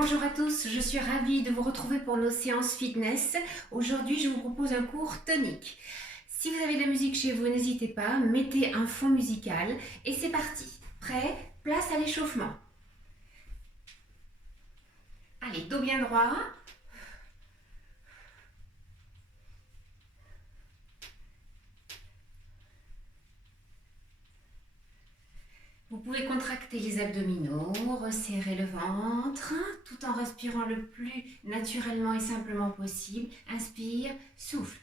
Bonjour à tous, je suis ravie de vous retrouver pour nos séances fitness. Aujourd'hui, je vous propose un cours tonique. Si vous avez de la musique chez vous, n'hésitez pas, mettez un fond musical et c'est parti. Prêt? Place à l'échauffement. Allez, dos bien droit. Vous pouvez contracter les abdominaux, resserrer le ventre, tout en respirant le plus naturellement et simplement possible. Inspire, souffle.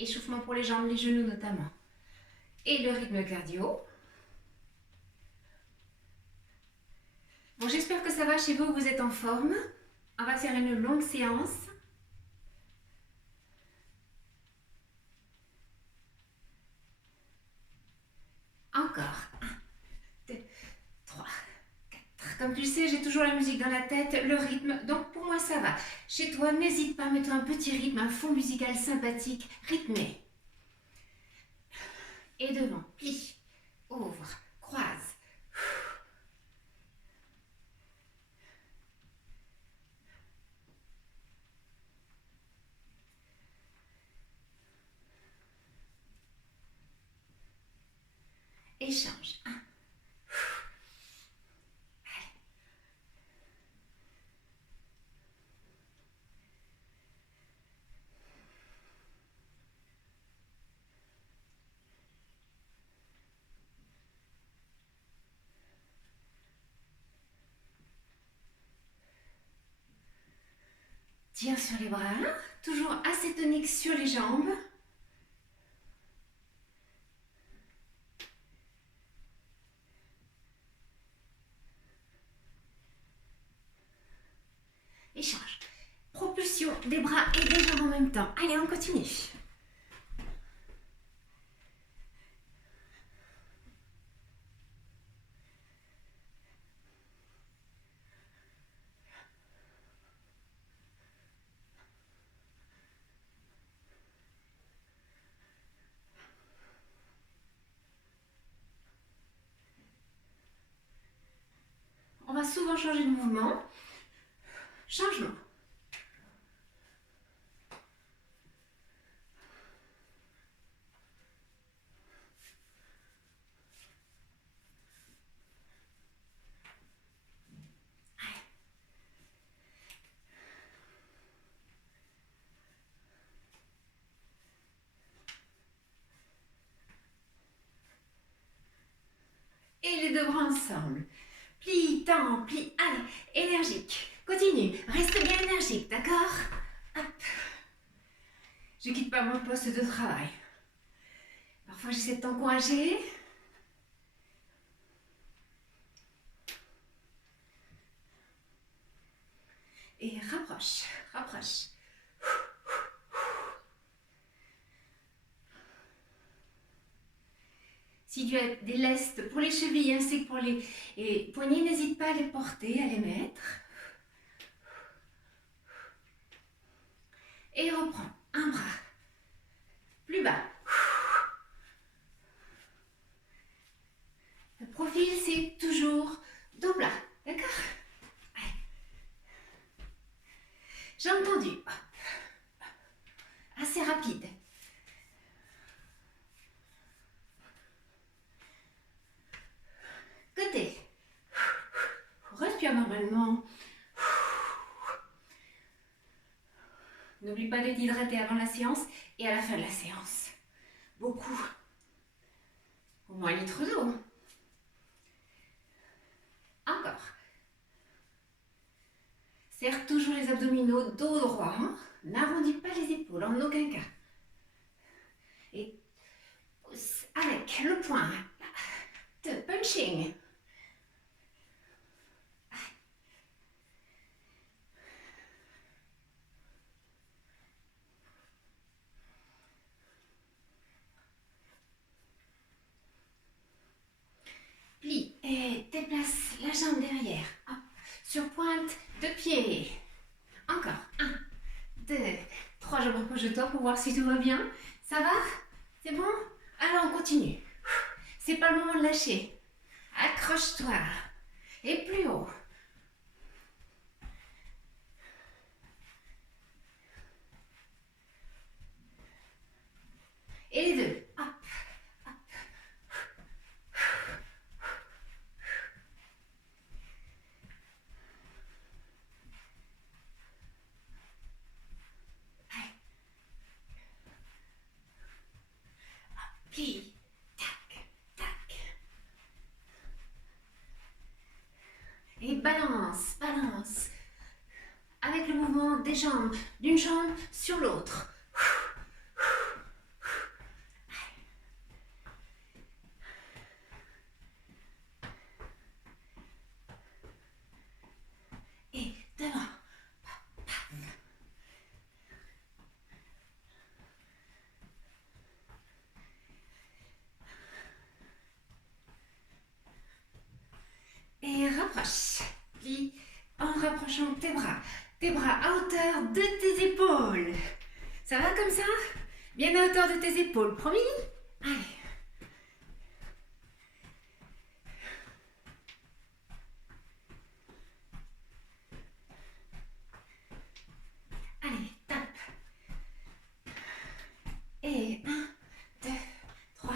Échauffement pour les jambes, les genoux notamment. Et le rythme cardio. Bon, j'espère que ça va chez vous, vous êtes en forme. On va faire une longue séance. Encore. 1, 2, 3, 4. Comme tu le sais, j'ai toujours la musique dans la tête, le rythme, donc pour moi ça va. Chez toi, n'hésite pas, mets-toi un petit rythme, un fond musical sympathique, rythmé. Et devant, plie, ouvre, croise. Échange. 1. Tiens sur les bras, toujours assez tonique sur les jambes. Échange. Propulsion des bras et des jambes en même temps. Allez, on continue. On va souvent changer de mouvement. Changement. Et les deux bras ensemble. Plie, tends, plie. Allez, énergique. Continue. Reste bien énergique, d'accord? Hop. Je quitte pas mon poste de travail. Parfois, j'essaie de t'encourager. Et rapproche, rapproche. Si tu as des lestes pour les chevilles ainsi que pour les poignets, n'hésite pas à les porter, à les mettre. Et reprends un bras. Plus bas. Le profil, c'est toujours dos plat. D'accord? J'ai entendu. Assez rapide. Côté. Respire normalement. N'oublie pas de t'hydrater avant la séance et à la fin de la séance. Beaucoup. Au moins 1 litre d'eau. Encore. Serre toujours les abdominaux, dos droit. N'arrondis pas les épaules en aucun cas. Et pousse avec le poing de punching. Plie et déplace la jambe derrière. Hop. Sur pointe de pied. Encore. 1, 2, 3. Je me rapproche de toi pour voir si tout va bien. Ça va? C'est bon? Alors on continue. C'est pas le moment de lâcher. Accroche-toi. Et plus haut. Et les deux. Hop, hop. Allez. Plie. Tac, tac. Et balance, balance. Avec le mouvement des jambes, d'une jambe sur l'autre. Et devant. Et rapproche. Plie en rapprochant tes bras. Tes bras à hauteur de tes épaules. Ça va comme ça? Bien à hauteur de tes épaules, promis? Allez. Allez, tape. Et 1, 2, 3,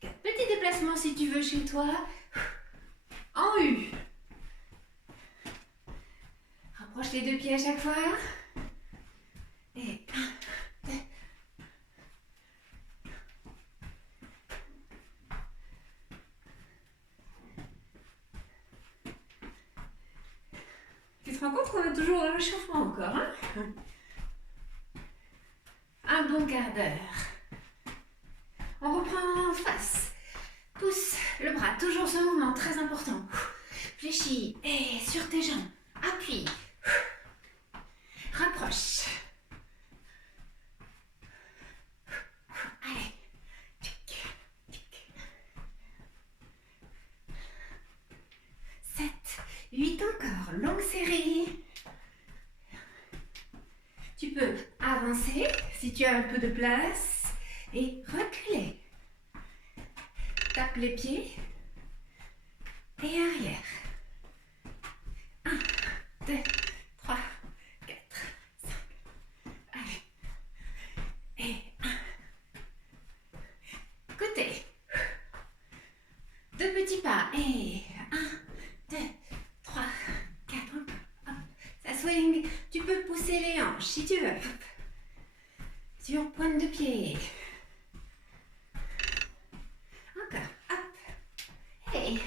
4. Petit déplacement si tu veux chez toi. En U. Rapproche les deux pieds à chaque fois. Et 1, 2. Tu te rends compte qu'on est toujours dans le réchauffement encore, hein? Un bon quart d'heure. On reprend en face. Pousse le bras, toujours ce mouvement très important. Fléchis et sur tes jambes. Appuie. Rapproche. Allez. Tic, tic. 7, 8 encore. Longue série. Tu peux avancer si tu as un peu de place et reculer. Tape les pieds et arrière. 1, 2, 3, 4, 5. Allez. Et 1. Côté. 2 petits pas. Et 1, 2, 3, 4. Hop. Ça swing. Tu peux pousser les hanches si tu veux. Hop. Sur pointe de pied. Encore. Hop. Et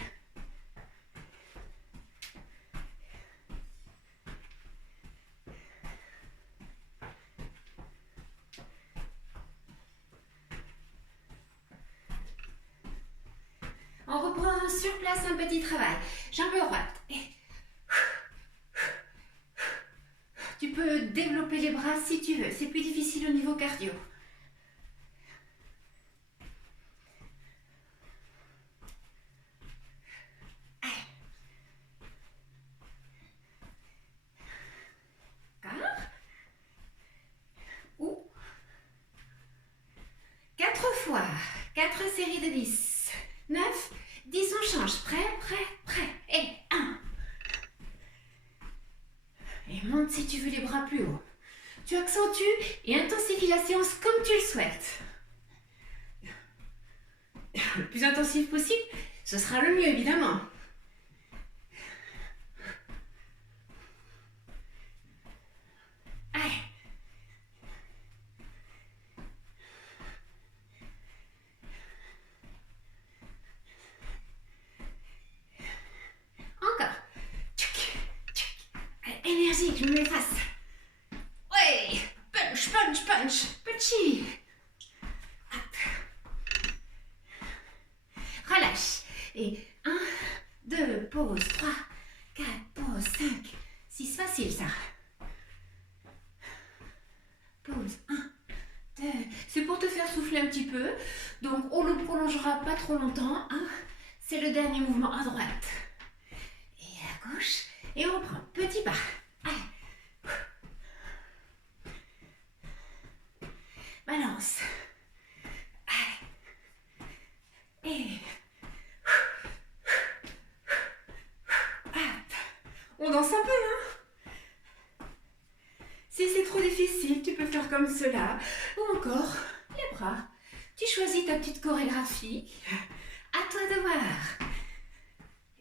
on reprend sur place un petit travail. Jambe droite. Et tu peux développer les bras si tu veux. C'est plus difficile au niveau cardio. Encore. Ou 4 fois. 4 séries de 10. 9, 10, on change. Prêt, prêt, prêt. Et 1. Et monte si tu veux les bras plus haut. Tu accentues et intensifies la séance comme tu le souhaites. Le plus intensif possible, ce sera le mieux évidemment. Allez. Encore. Allez, énergique, je me mets face. Ouais. Punch, punch, punch. Punchy. Hop. Relâche. Et 1, 2, pause. 3, 4, pause. 5, 6. Facile ça. Pause. 1, 2. C'est pour te faire souffler un petit peu. Donc on le prolongera pas trop longtemps. Hein. C'est le dernier mouvement à droite. Et à gauche. Et on reprend. Petit pas. Allez. Balance. Allez. Et comme cela, ou encore les bras. Tu choisis ta petite chorégraphie. À toi de voir.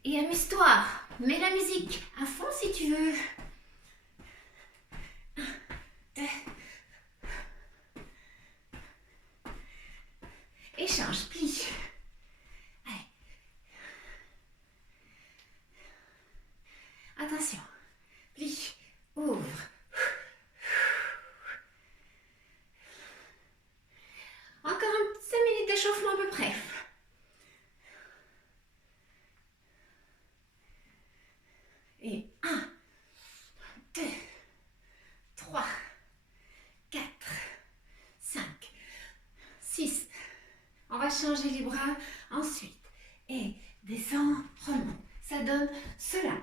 Et amuse-toi. Mets la musique à fond si tu veux. 1, 2. Échange, plie. Allez. Attention. Plie, ouvre. Encore 5 minutes d'échauffement à peu près. Et 1, 2, 3, 4, 5, 6. On va changer les bras ensuite. Et descend, remonte. Ça donne cela.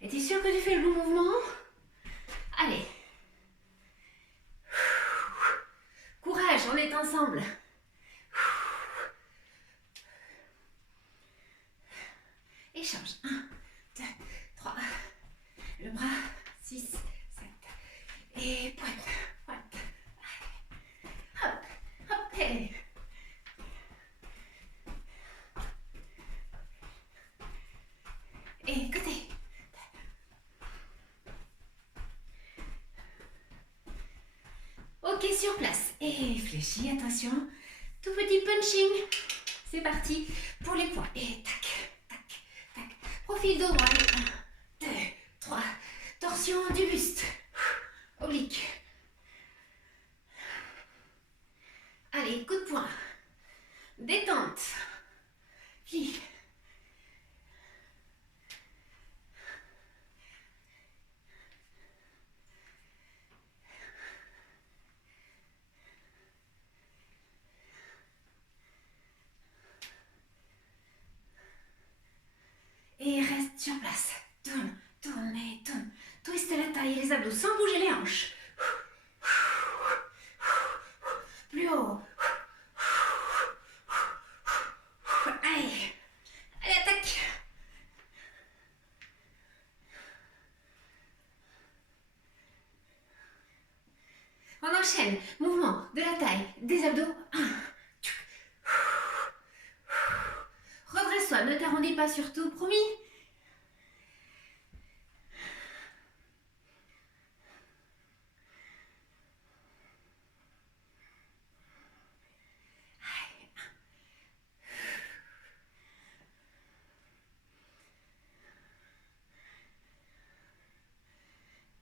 Es-tu sûr que tu fais le bon mouvement? Allez. Courage, on est ensemble. Échange. 1, 2, 3. Le bras. 6, 7. Et pointe, pointe. Hop, hop, et... Et côté. Ok, sur place. Et fléchis, attention. Tout petit punching. C'est parti pour les points. Et tac, tac, tac. Profil dos droit. 1, 2, 3. Torsion du buste. Oblique. Allez, coup de poing. Détente. Plie. Et reste sur place. Tourne, tourne et tourne. Twiste la taille et les abdos sans bouger les hanches. Plus haut. Allez. Allez, attaque. On enchaîne. Mouvement de la taille, des abdos. 1. Redresse-toi, ne t'arrondis pas surtout, promis.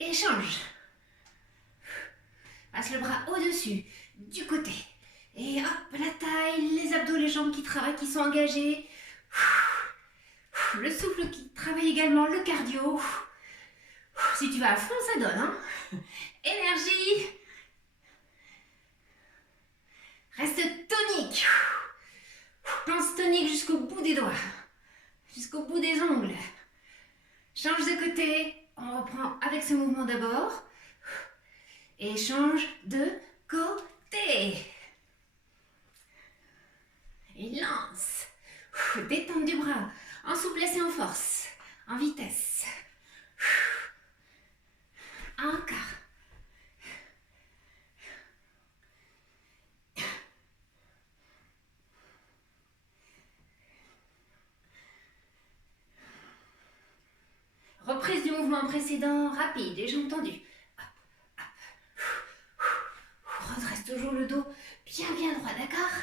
Échange. Passe le bras au-dessus, du côté. Et hop, la taille, les abdos, les jambes qui travaillent, qui sont engagées. Le souffle qui travaille également, le cardio. Si tu vas à fond, ça donne, hein. Énergie. Reste tonique. Pense tonique jusqu'au bout des doigts. Jusqu'au bout des ongles. Change de côté. On reprend avec ce mouvement d'abord. Et change de côté. Et lance. Détente du bras. En souplesse et en force. En vitesse. Encore. Reprise du mouvement précédent, rapide, les jambes tendues. Hop, hop. Redresse toujours le dos bien droit, d'accord?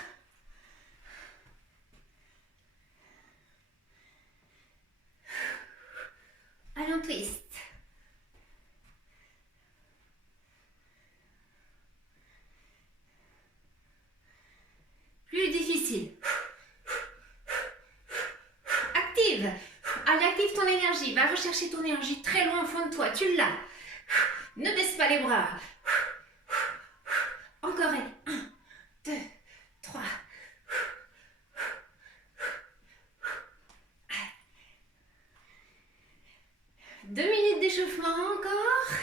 Allons, twist. Plus difficile. Active. Allez, active ton énergie. Va rechercher ton énergie très loin au fond de toi. Tu l'as. Ne baisse pas les bras. Encore elle. 1, 2, 3. 2 minutes d'échauffement encore.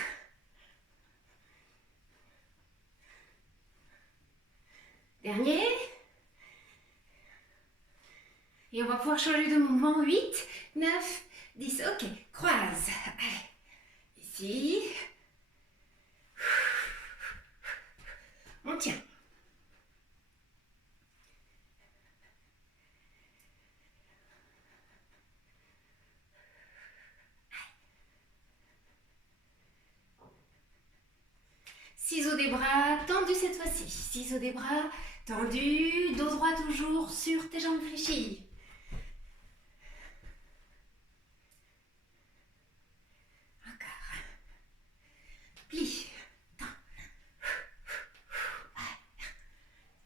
Dernier. Et on va pouvoir changer de mouvement. 8, 9, 10. Ok, croise. Allez. Ici. On tient. Ciseaux des bras tendus cette fois-ci. Ciseaux des bras tendus, dos droit toujours sur tes jambes fléchies. Encore. Plie.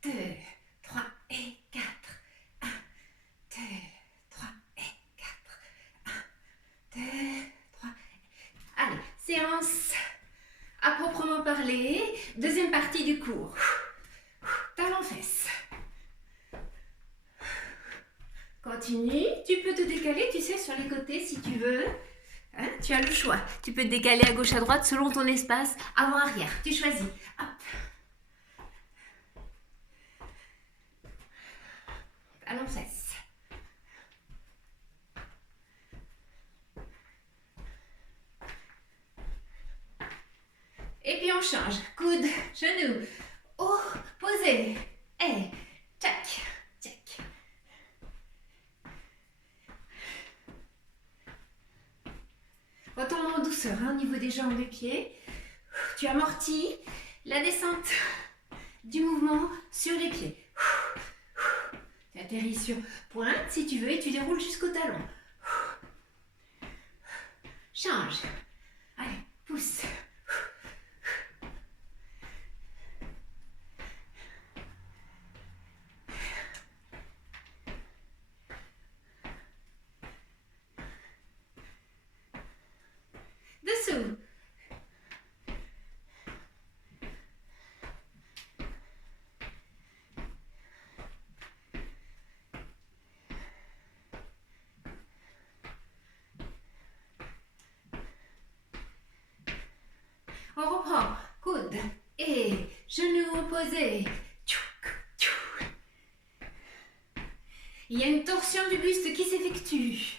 2, 3 et 4. 1, 2, 3 et 4. 1, 2, 3. Allez, séance à proprement parler. Deuxième partie du cours. Talons-fesses. Continue. Tu peux te décaler, tu sais, sur les côtés si tu veux. Hein, tu as le choix. Tu peux te décaler à gauche, à droite selon ton espace. Avant-arrière. Tu choisis. Hop. Talons-fesses. Et puis on change. Coude, genou, haut, posé. Et tac, tac. Retombe en douceur hein, au niveau des jambes et pieds. Tu amortis la descente du mouvement sur les pieds. Tu atterris sur pointe si tu veux et tu déroules jusqu'au talon. Change. Allez, pousse. Dessous. On reprend. Coude et genou opposé. Il y a une torsion du buste qui s'effectue.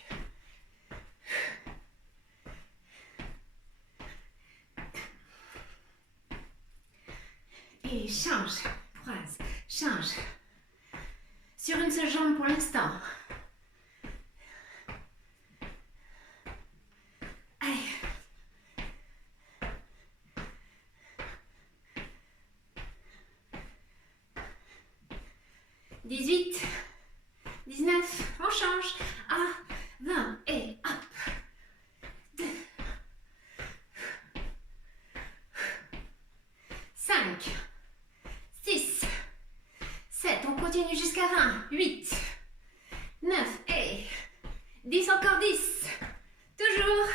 Et change, croise, change. Sur une seule jambe pour l'instant. Allez. « 18, 19, on change. 1, 20 et hop. 2, 5, 6, 7, on continue jusqu'à 20, 8, 9 et 10, encore 10, toujours.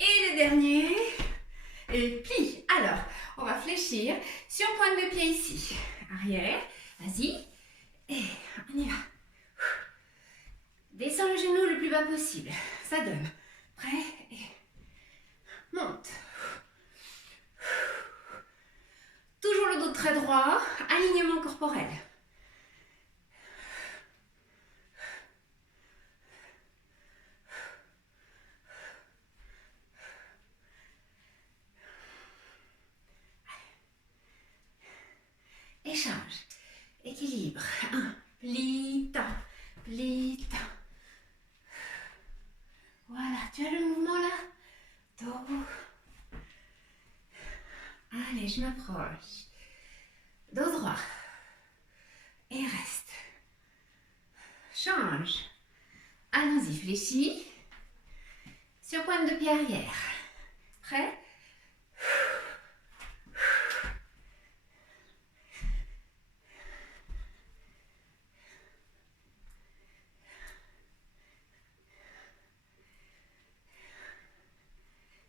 Et le dernier, et plie. Alors, on va fléchir sur pointe de pied ici. Arrière, vas-y, et on y va. Descends le genou le plus bas possible. Ça donne. Prêt et monte. Toujours le dos très droit, alignement corporel. Échange, équilibre. 1, plie, tend, plie, tend. Voilà, tu as le mouvement là? Dos. Allez, je m'approche. Dos droit. Et reste. Change. Allons-y, fléchis. Sur pointe de pied arrière. Prêt?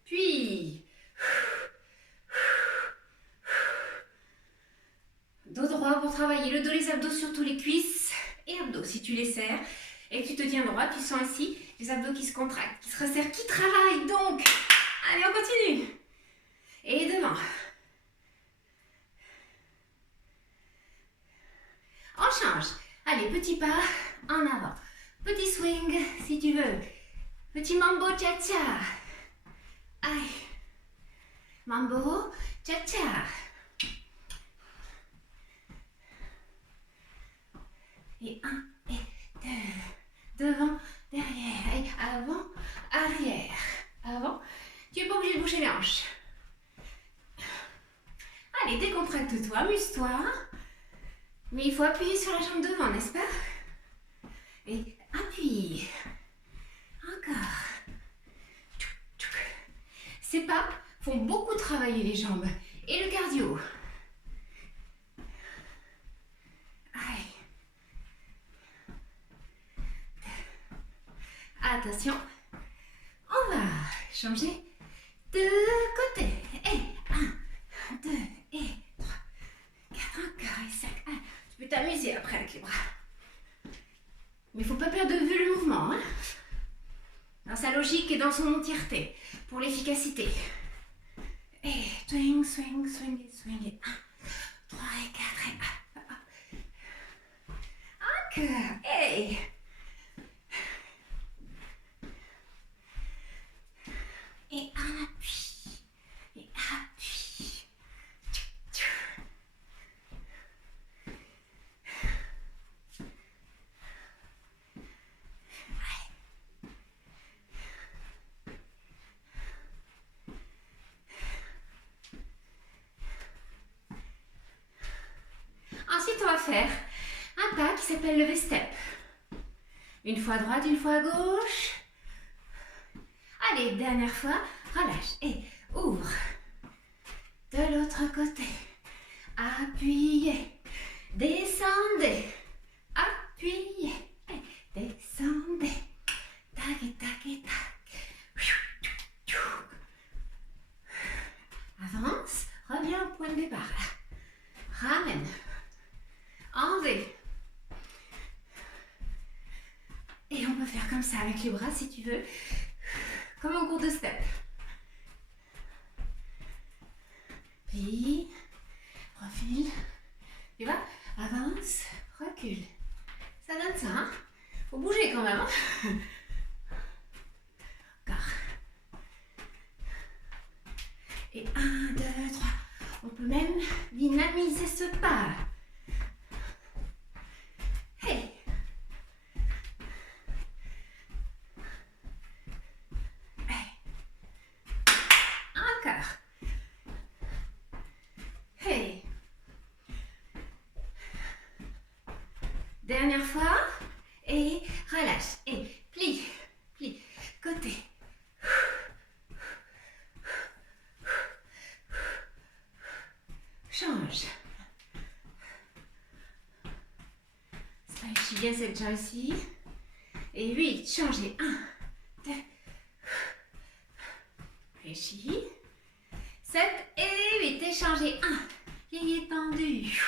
Puis, dos droit pour travailler le dos, les abdos, surtout les cuisses et abdos. Si tu les serres et que tu te tiens droit, tu sens ici les abdos qui se contractent, qui se resserrent, qui travaillent. Donc, allez, on continue. Et devant. On change. Allez, petit pas en avant. Petit swing, si tu veux. Petit mambo cha-cha. Aïe. Mambo cha-cha. Et 1 et 2. Devant, derrière. Et avant, arrière. Avant. Tu n'es pas obligé de bouger les hanches. Allez, décontracte-toi, amuse-toi. Mais il faut appuyer sur la jambe devant, n'est-ce pas? Et appuie. Encore. Ces pas font beaucoup travailler les jambes et le cardio. Allez. Attention. On va changer de côté. Et 1, 2 et 3, 4, encore et 5. Ah, tu peux t'amuser après avec les bras. Mais il ne faut pas perdre de vue le mouvement. Hein, dans sa logique et dans son entièreté. Pour l'efficacité. Et swing, swing, swing et swing. Et 1, 3 et 4 et 1. Encore. Et... Et un appui. Et appui. Ensuite, on va faire un pas qui s'appelle le V-step. Une fois à droite, une fois à gauche. Allez, dernière fois, relâche et ouvre. De l'autre côté, appuyez, descendez, appuyez, descendez, tac et tac et tac. Avance, reviens au point de départ. Ramène, en V. Et on peut faire comme ça avec les bras si tu veux. Comme en cours de step. Plie, profil, tu vois, avance, recule. Ça donne ça, hein? Faut bouger quand même, hein? Encore. Et 1, 2, 3. On peut même dynamiser ce pas. Hey! Encore. Hey. Dernière fois. Et relâche. Et plie. Plie. Côté. Change. Stretch bien cette jambe ici. Et 8. Changez. 1, 2. Réfléchis. 7 et 8. Échangez. 1. Pied tendu.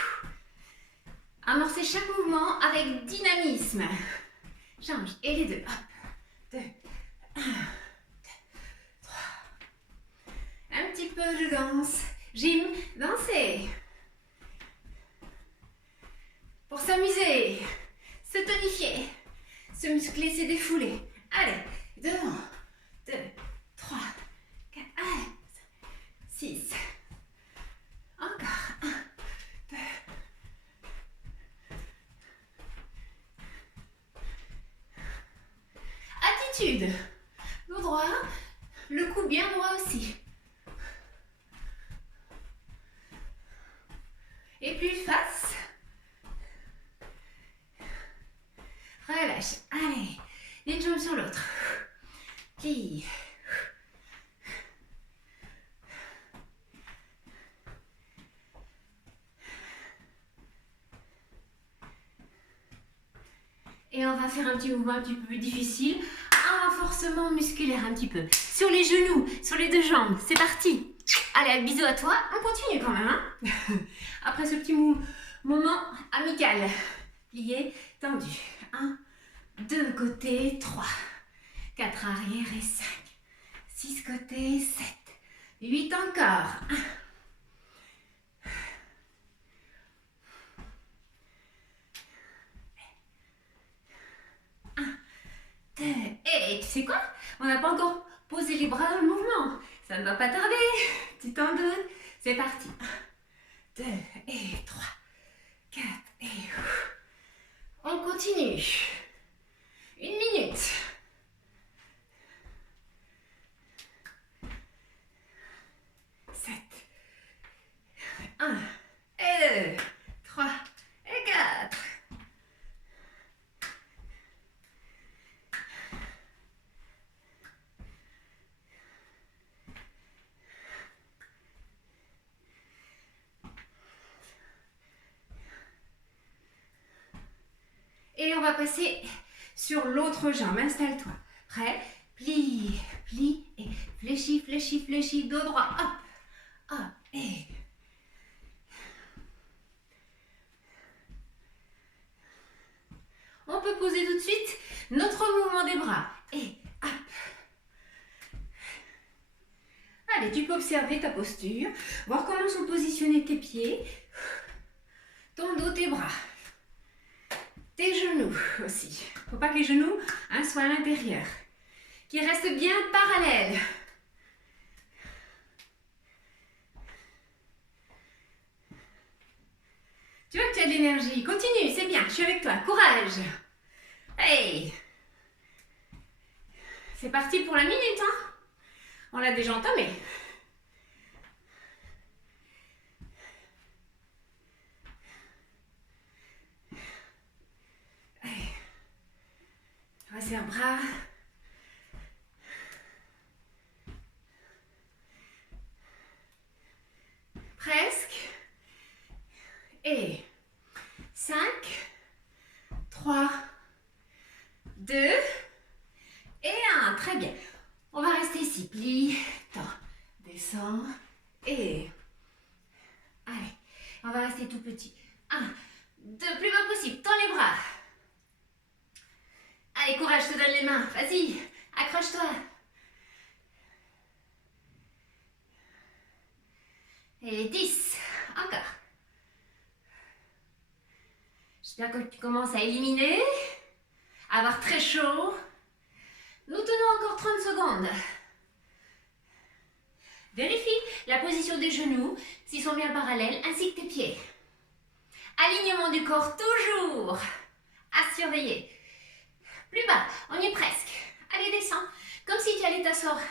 Amorcez chaque mouvement avec dynamisme. Change. Et les deux. Hop. 2. 1, 2, 3. Un petit peu de danse. Gym, danser. Pour s'amuser. Se tonifier. Se muscler, se défouler. Allez. Devant. 2, 3, 4, allez. 6. Encore. 1, 2. Attitude. Le droit. Le cou bien droit aussi. Et puis face. Relâche. Allez. Une jambe sur l'autre. Plie. Et on va faire un petit mouvement un petit peu plus difficile. Un renforcement musculaire un petit peu. Sur les genoux, sur les deux jambes. C'est parti. Allez, bisous à toi. On continue quand même. Hein. Après ce petit moment amical. Plié, tendu. 1, 2 côtés, 3. 4 arrière et 5. 6 côtés, 7. 8 encore. 1. 2, et tu sais quoi? On n'a pas encore posé les bras dans le mouvement. Ça ne va pas tarder. Tu t'en doutes? C'est parti. 2 et 3, 4 et... On continue. 1 minute. 7. 1 et 2, 3 et 4. Et on va passer sur l'autre jambe. Installe-toi. Prêt? Plie, plie et fléchis, fléchis, fléchis. Dos droit. Hop, hop et... On peut poser tout de suite notre mouvement des bras. Et hop. Allez, tu peux observer ta posture, voir comment sont positionnés tes pieds, ton dos, tes bras, tes genoux aussi. Il ne faut pas que les genoux soient à l'intérieur, qu'ils restent bien parallèles. Tu vois que tu as de l'énergie. Continue, c'est bien, je suis avec toi. Courage. Hey. C'est parti pour la minute, hein. On l'a déjà entamé. Allez. Resserre bras. Presque. Et 5, 3, 2 et 1. Très bien. On va rester ici. Plie, tends, descends et... Allez, on va rester tout petit. 1, 2, plus bas possible. Tends les bras. Allez, courage, je te donne les mains. Vas-y, accroche-toi. Et 10. Encore. J'espère que tu commences à éliminer, à avoir très chaud. Nous tenons encore 30 secondes. Vérifie la position des genoux, s'ils sont bien parallèles, ainsi que tes pieds. Alignement du corps toujours à surveiller. Plus bas, on y est presque. Allez, descends, comme si tu allais t'asseoir.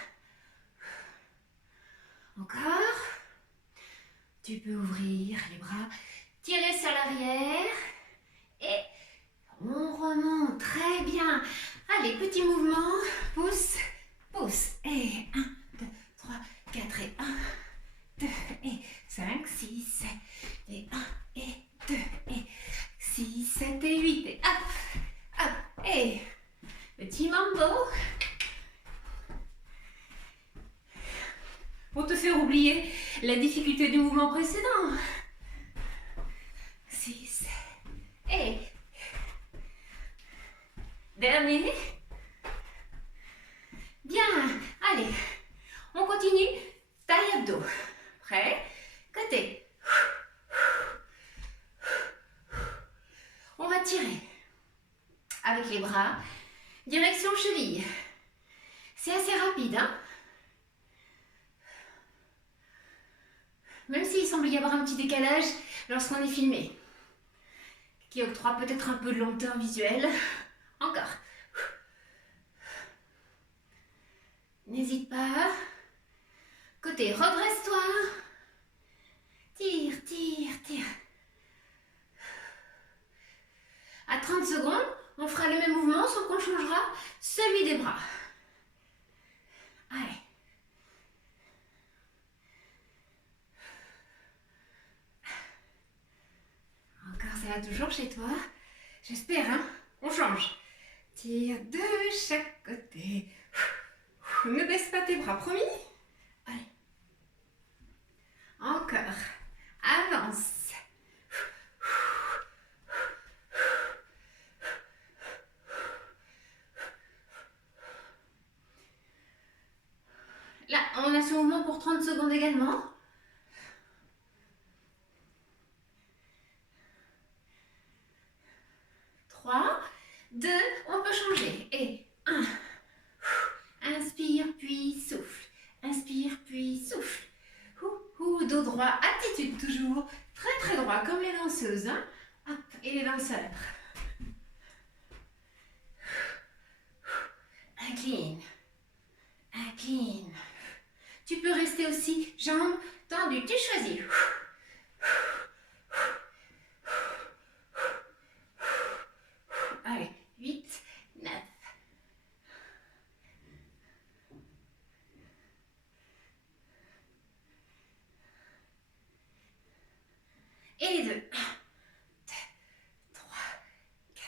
Encore. Tu peux ouvrir les bras, tirer sur l'arrière et on remonte. Très bien. Allez, petit mouvement. Pousse, pousse. Et 1, 2, 3, 4 et 1, 2 et 5, 6, 7 et 1 et 2 et 6, 7 et 8 et hop, hop. Et petit mambo. Pour te faire oublier la difficulté du mouvement précédent. 6 et dernier. Bien. Allez, on continue. Taille abdos. Prêt? Côté. On va tirer avec les bras. Direction cheville. C'est assez rapide, hein? Même s'il semble y avoir un petit décalage lorsqu'on est filmé, qui octroie peut-être un peu de lenteur visuelle. Encore. N'hésite pas. Côté, redresse-toi. Tire, tire, tire. À 30 secondes, on fera le même mouvement, sauf qu'on changera celui des bras. Allez. Encore, ça va toujours chez toi? J'espère, hein? On change. Tire de chaque côté. Ne baisse pas tes bras, promis? Allez. Encore. Avance. Là, on a ce mouvement pour 30 secondes également. 3, 2, on peut changer. Et 1, droit, attitude toujours, très très droit comme les danseuses, hein. Hop, et les danseurs. Incline, incline. Tu peux rester aussi, jambes tendues, tu choisis. Allez, 8, 9. Et les deux. 1, 2, 3, 4.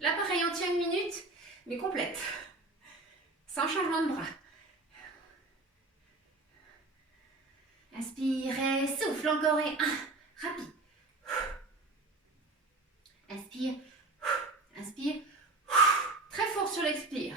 Là, pareil, on tient 1 minute, mais complète. Sans changement de bras. Inspire et souffle encore et 1. Rapide. Inspire. Inspire. Très fort sur l'expire.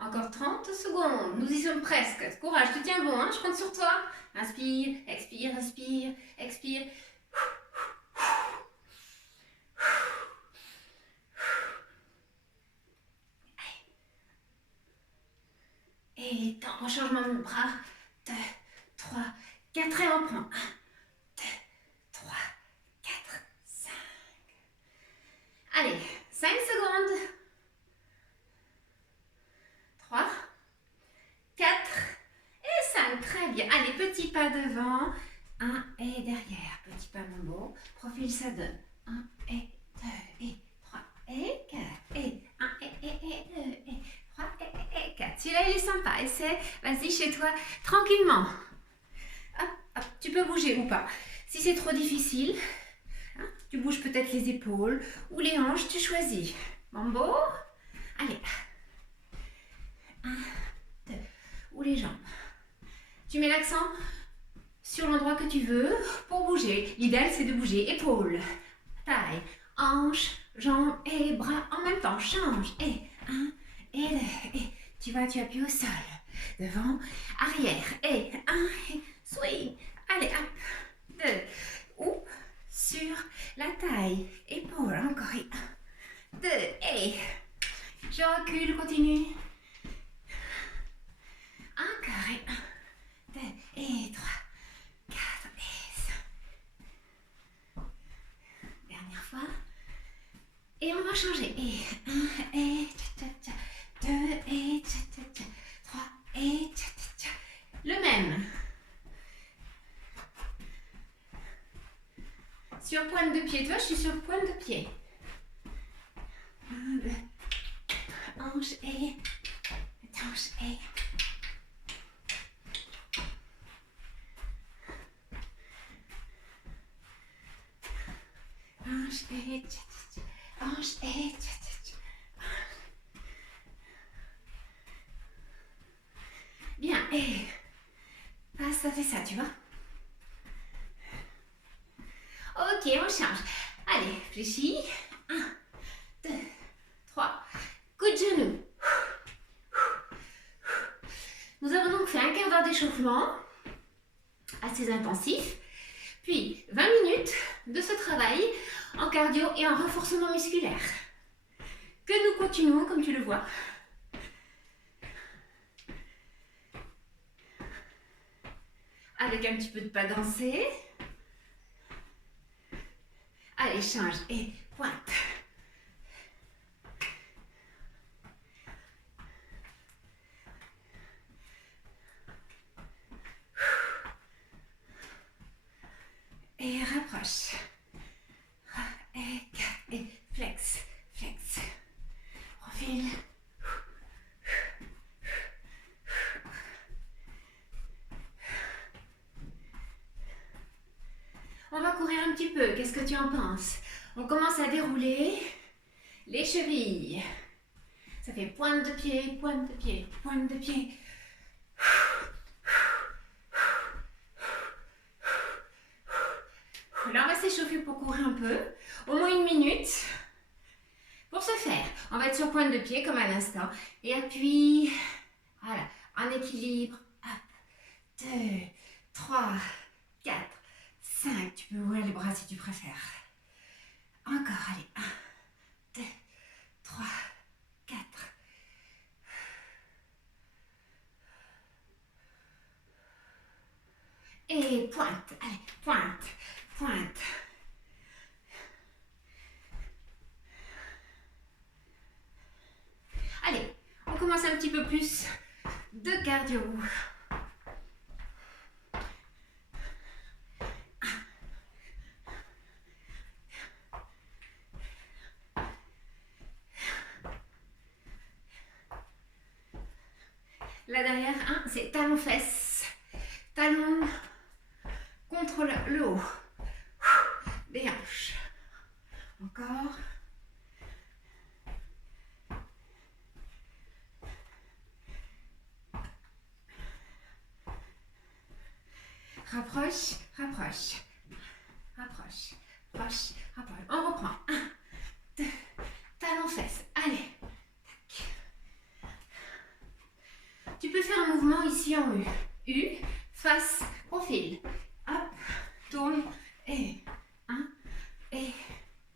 Encore 30 secondes. Nous y sommes presque. Courage, tu tiens bon, hein? Je compte sur toi. Inspire, expire, inspire, expire. Et temps, changement de bras. 2, 3, 4 et on prend. 1, 2, 3, 4, 5. Allez, 5 secondes. 3, 4 et 5. Très bien. Allez, petit pas devant. 1 et derrière. Petit pas mambo. Profil, ça donne. 1 et 2 et 3 et 4 et 1 et 2 et 3 et 4. Celui-là, il est sympa. Essaie. Vas-y, chez toi, tranquillement. Hop, hop. Tu peux bouger ou pas. Si c'est trop difficile, hein, tu bouges peut-être les épaules ou les hanches. Tu choisis. Mambo. Allez. 1, 2, ou les jambes. Tu mets l'accent sur l'endroit que tu veux pour bouger. L'idéal, c'est de bouger épaules, taille, hanches, jambes et bras en même temps. Change. Et 1 et 2. Et tu appuies au sol. Devant, arrière. Et 1 et swing. Allez, hop. 2. Ou sur la taille. Épaules. Encore. Et 1, 2. Et je recule, continue. Encore et 1, 2 et 3, 4 et 5. Dernière fois. Et on va changer. Et 1 et 2 et 3 et le même. Sur pointe de pied. Toi, je suis sur pointe de pied. 1, 2. Hanche et hanche et. Hanche et hanche et bien, et ça fait ça, tu vois. Ok, on change. Allez, fléchis. 1, 2, 3. Coup de genou. Nous avons donc fait un quart d'heure d'échauffement assez intensif. Puis 20 minutes de ce travail en cardio et en renforcement musculaire. Que nous continuons comme tu le vois. Avec un petit peu de pas danser. Allez, change et pointe. Et rapproche. Et flex, flex. Profil. On va courir un petit peu. Qu'est-ce que tu en penses? On commence à dérouler les chevilles. Ça fait pointe de pied, pointe de pied, pointe de pied. Là, on va s'échauffer pour courir un peu, au moins 1 minute. Pour ce faire, on va être sur pointe de pied comme à l'instant. Et appuie, voilà, en équilibre. Hop, 2, 3, 4, 5. Tu peux ouvrir les bras si tu préfères. Encore, allez, 1, 2, 3, 4. Et pointe, allez, pointe, pointe. Allez, on commence un petit peu plus de cardio. Là derrière, c'est talon-fesse. Talon contre le haut. Des hanches. Encore. Rapproche, rapproche. Rapproche, rapproche, rapproche. On reprend. 1, 2, talon-fesse. Allez. Tu peux faire un mouvement ici en U. U, face, profil. Hop, tourne. Et 1, et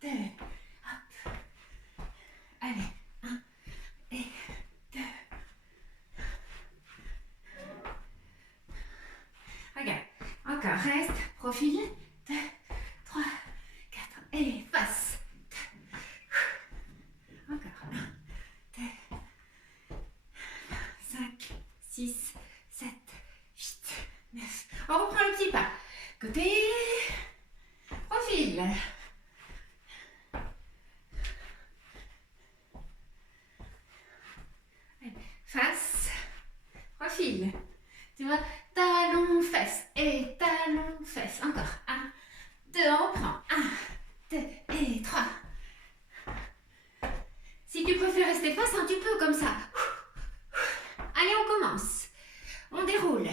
2. Hop. Allez. 1, et 2. Regarde. Encore. Reste. Profil. 2, 3, 4. Et face. Encore. 1, 2, 5, 6, 7, 8, 9. On reprend le petit pas. Côté. Profil. Face. Profil. Tu vois, talon, fesse. Et talon, fesse. Encore. 1, 2, on reprend. 1, 2 et 3. Si tu préfères rester face, tu peux comme ça. Allez, on commence. On déroule.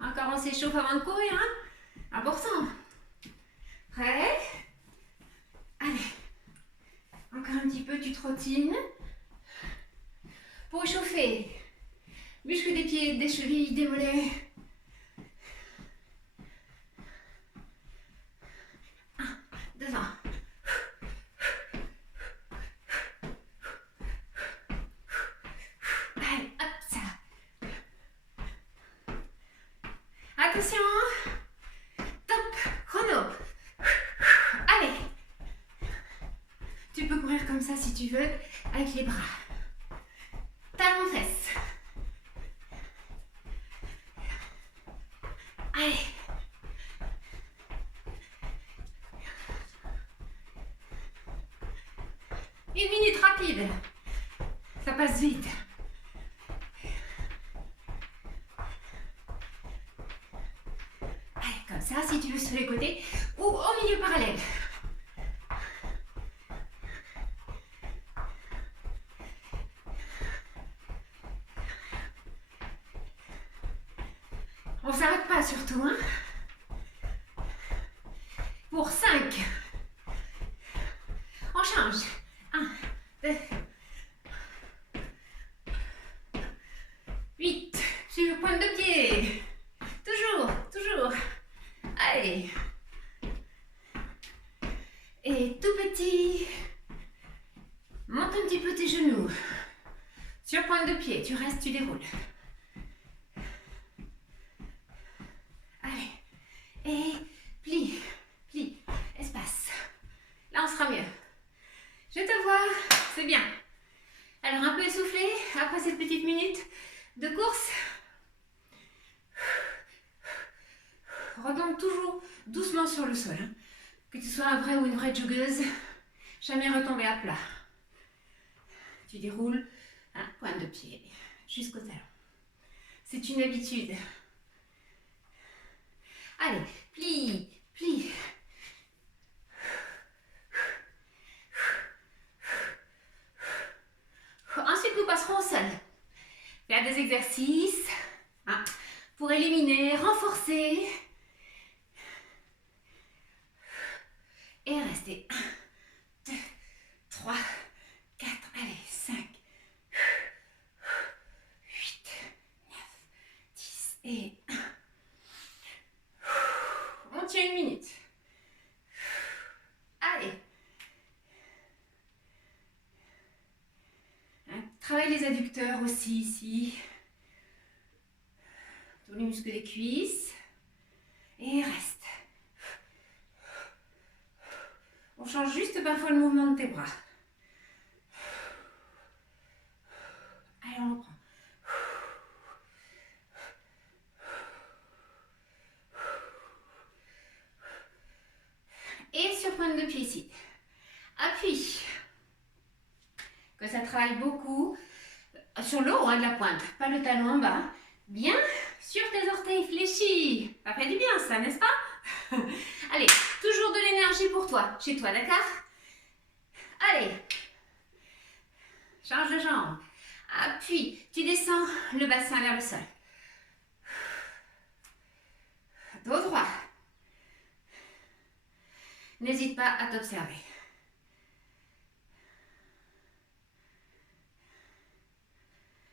Encore, on s'échauffe avant de courir. Important. Prêt? Allez. Encore un petit peu, tu trottines. Pour échauffer. Muscles des pieds, des chevilles, des mollets. 1, devant. Allez, hop, ça. Attention. Top, chrono. Allez. Tu peux courir comme ça si tu veux, avec les bras. Talon fesse. Allez. Une minute rapide. Ça passe vite. Allez, comme ça, si tu veux sur les côtés ou au milieu parallèle. On ne s'arrête pas surtout, hein. Pour 5. On change. 1, 2, 8. Sur pointe de pied. Toujours, toujours. Allez. Et tout petit. Monte un petit peu tes genoux. Sur pointe de pied, tu restes, tu déroules. Allez. Et plie, plie, espace. Là, on sera mieux. Je te vois, c'est bien. Alors, un peu essoufflé après cette petite minute de course. Retombe toujours doucement sur le sol. Que tu sois un vrai ou une vraie joggeuse, jamais retomber à plat. Tu déroules, pointe de pied, jusqu'au talon. C'est une habitude. Allez, plie, plie. Ensuite, nous passerons au sol. Fais des exercices hein, pour éliminer, renforcer. Et restez. 1, 2, 3, 4, allez, 5, 8, 9, 10 et 1. On tient 1 minute. Allez. Travaille les adducteurs aussi ici. Tous les muscles des cuisses. Et reste. On change juste parfois le mouvement de tes bras. Allez, on reprend. Et sur pointe de pied ici. Appuie. Que ça travaille beaucoup sur le haut de la pointe, pas le talon en bas. Bien sur tes orteils fléchis. Ça fait du bien ça, n'est-ce pas? Allez, toujours de l'énergie pour toi, chez toi, d'accord? Allez. Change de jambe. Appuie. Tu descends le bassin vers le sol. Dos droit. N'hésite pas à t'observer.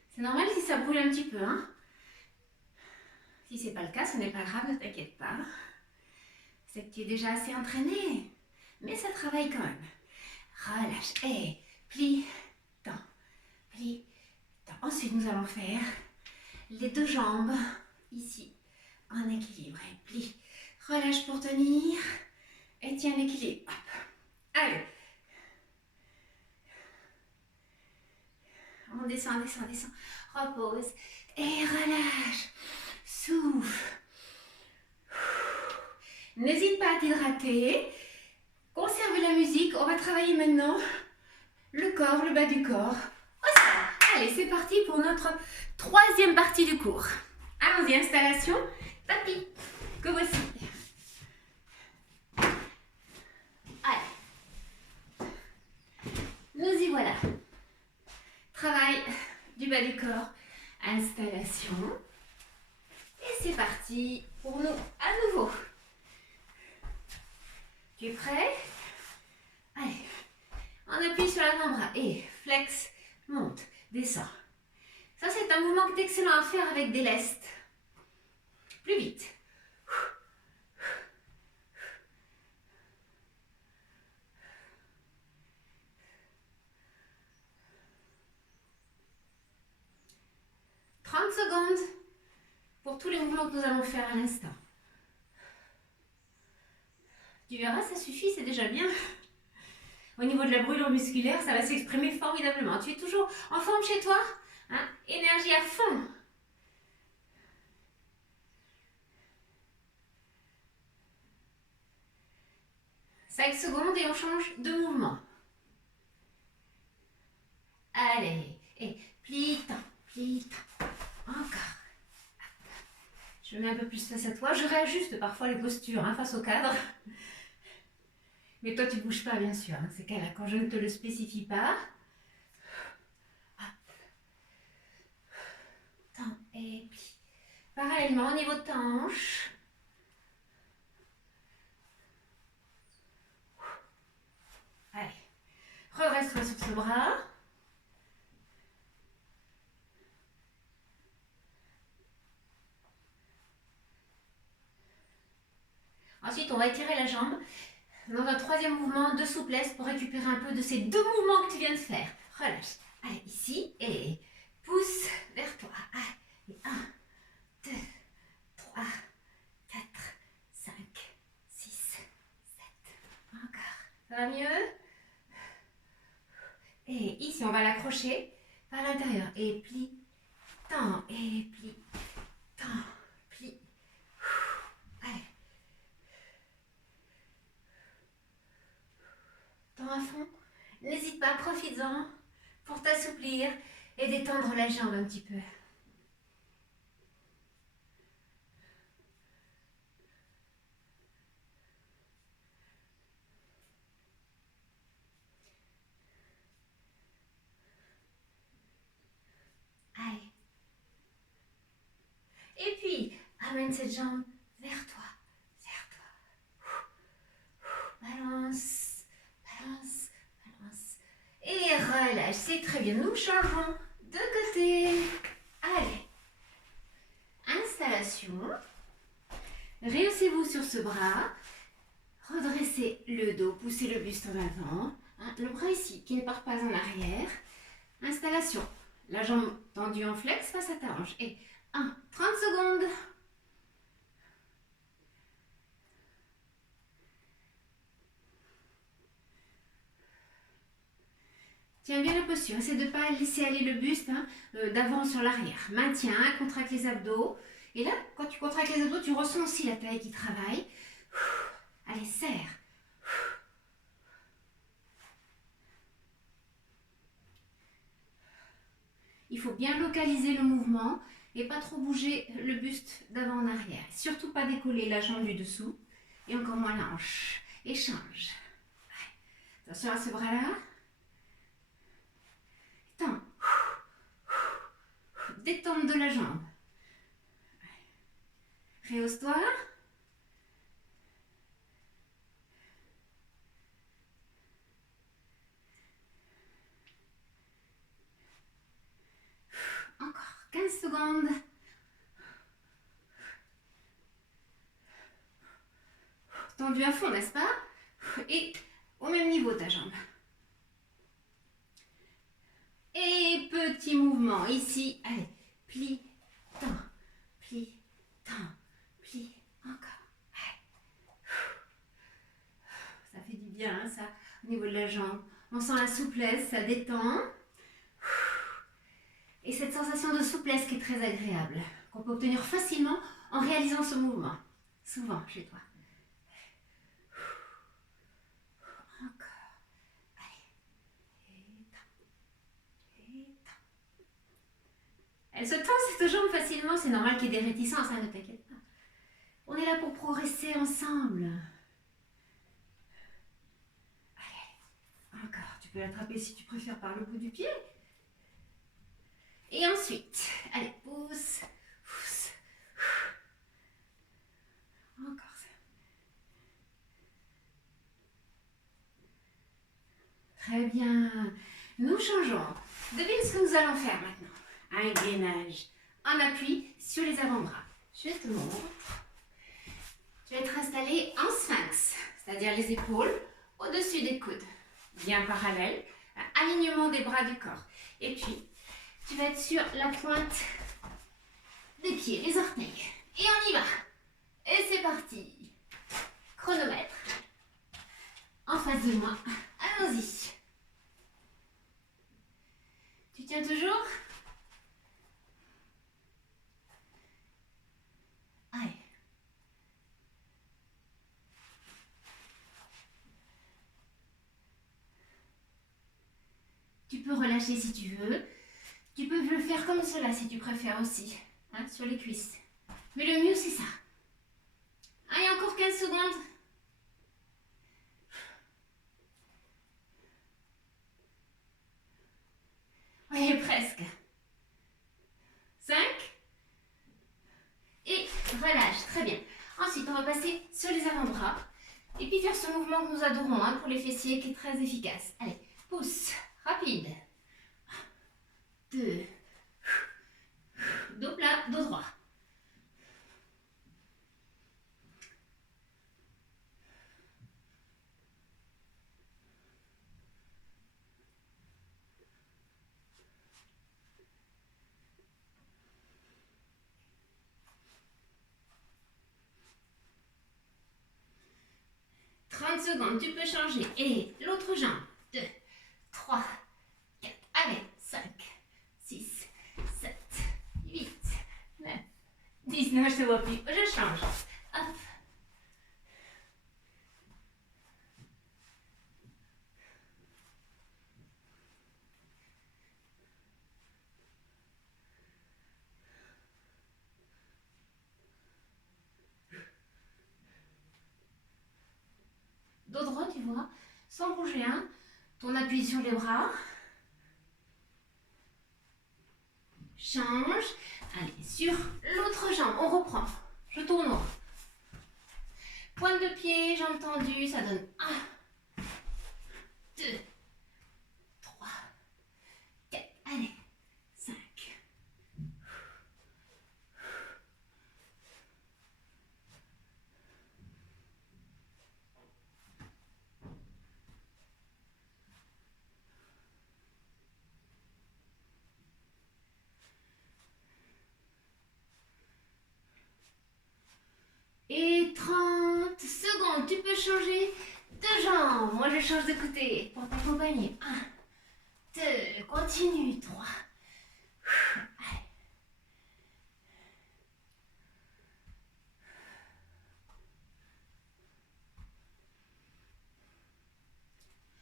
C'est normal si ça bouge un petit peu, hein? Si ce n'est pas le cas, ce n'est pas grave, ne t'inquiète pas. C'est que tu es déjà assez entraîné, mais ça travaille quand même. Relâche et plie, tends, plie, tends. Ensuite, nous allons faire les deux jambes ici en équilibre. Et plie, relâche pour tenir et tiens l'équilibre. Allez. On descend, descend, descend. Repose et relâche. Souffle. N'hésite pas à t'hydrater. Conserve la musique. On va travailler maintenant le corps, le bas du corps. Allez, c'est parti pour notre troisième partie du cours. Allons-y, installation, tapis, que voici. Allez, nous y voilà. Travail du bas du corps, installation. Et c'est parti pour nous à nouveau. Tu es prêt? Allez, on appuie sur l'avant-bras et flex, monte, descend. Ça, c'est un mouvement qui est excellent à faire avec des lestes. Plus vite. « 30 secondes pour tous les mouvements que nous allons faire à l'instant. Tu verras, ça suffit, c'est déjà bien. Au niveau de la brûlure musculaire, ça va s'exprimer formidablement. Tu es toujours en forme chez toi, hein? Énergie à fond. « 5 secondes et on change de mouvement. Allez, et plie, tends, encore. Je me mets un peu plus face à toi. Je réajuste parfois les postures hein, face au cadre. Mais toi, tu ne bouges pas, bien sûr. Hein, c'est cas-là, quand je ne te le spécifie pas. Tends et plie. Parallèlement, au niveau de ta hanche. Allez, redresse-toi sur ce bras. Ensuite, on va étirer la jambe dans un troisième mouvement de souplesse pour récupérer un peu de ces deux mouvements que tu viens de faire. Relâche. Allez, ici et pousse vers toi. Allez, 1, 2, 3, 4, 5, 6, 7. Encore. Ça va mieux? Et ici, on va l'accrocher par l'intérieur. Et plie, tends, et plie, tends, plie. Allez. Tends à fond. N'hésite pas, profites-en pour t'assouplir et détendre la jambe un petit peu. Allez, Ramène cette jambe vers toi, vers toi. Balance, balance, balance. Et relâche, c'est très bien. Nous changeons de côté. Allez. Installation. Rehaussez-vous sur ce bras. Redressez le dos, poussez le buste en avant. Le bras ici, qui ne part pas en arrière. Installation. La jambe tendue en flex face à ta hanche. Et 30 secondes. Tiens bien la posture. Essaie de ne pas laisser aller le buste d'avant sur l'arrière. Maintiens, contracte les abdos. Et là, quand tu contractes les abdos, tu ressens aussi la taille qui travaille. Allez, serre. Il faut bien localiser le mouvement et pas trop bouger le buste d'avant en arrière. Surtout pas décoller la jambe du dessous et encore moins la hanche. Échange. Attention à ce bras-là. Tends. Détente de la jambe. Rehausse-toi. Encore 15 secondes. Tendu à fond, n'est-ce pas? Et au même niveau ta jambe. Et petit mouvement ici. Allez, plie, tends, plie, tends, plie, encore. Allez. Ça fait du bien, ça, au niveau de la jambe. On sent la souplesse, ça détend. Et cette sensation de souplesse qui est très agréable, qu'on peut obtenir facilement en réalisant ce mouvement. Souvent chez toi. Encore. Allez. Et tends. Elle se tend cette jambe facilement, c'est normal qu'il y ait des réticences, ne t'inquiète pas. On est là pour progresser ensemble. Allez. Encore. Tu peux l'attraper si tu préfères par le bout du pied. Et ensuite, allez, pousse, pousse. Encore ça. Très bien. Nous changeons. Devine ce que nous allons faire maintenant. Un gainage en appui sur les avant-bras. Je te montre. Tu vas être installé en sphinx, c'est-à-dire les épaules au-dessus des coudes. Bien parallèle, alignement des bras du corps. Et puis, tu vas être sur la pointe des pieds, les orteils. Et on y va. Et c'est parti. Chronomètre. En face de moi. Allons-y. Tu tiens toujours? Allez. Tu peux relâcher si tu veux. Tu peux le faire comme cela si tu préfères aussi, sur les cuisses. Mais le mieux, c'est ça. Allez, encore 15 secondes. Oui, presque. 5. Et relâche, très bien. Ensuite, on va passer sur les avant-bras. Et puis faire ce mouvement que nous adorons pour les fessiers qui est très efficace. Allez, pousse, rapide. 2. Dos plat, dos droit. Secondes, tu peux changer. Et l'autre jambe. 2, 3, 4, allez, 5, 6, 7, 8, 9, 10. Non, je te vois plus. Je change. Hop. Dos droit, tu vois, sans bouger, ton appui sur les bras. Change. Allez, sur l'autre jambe, on reprend. Je tourne. Pointe de pied, jambes tendues, ça donne 1, 2, 3, 4, allez, 5. Et 30 secondes, tu peux changer de jambe. Moi, je change de côté pour t'accompagner. 1, 2, continue. 3. Allez.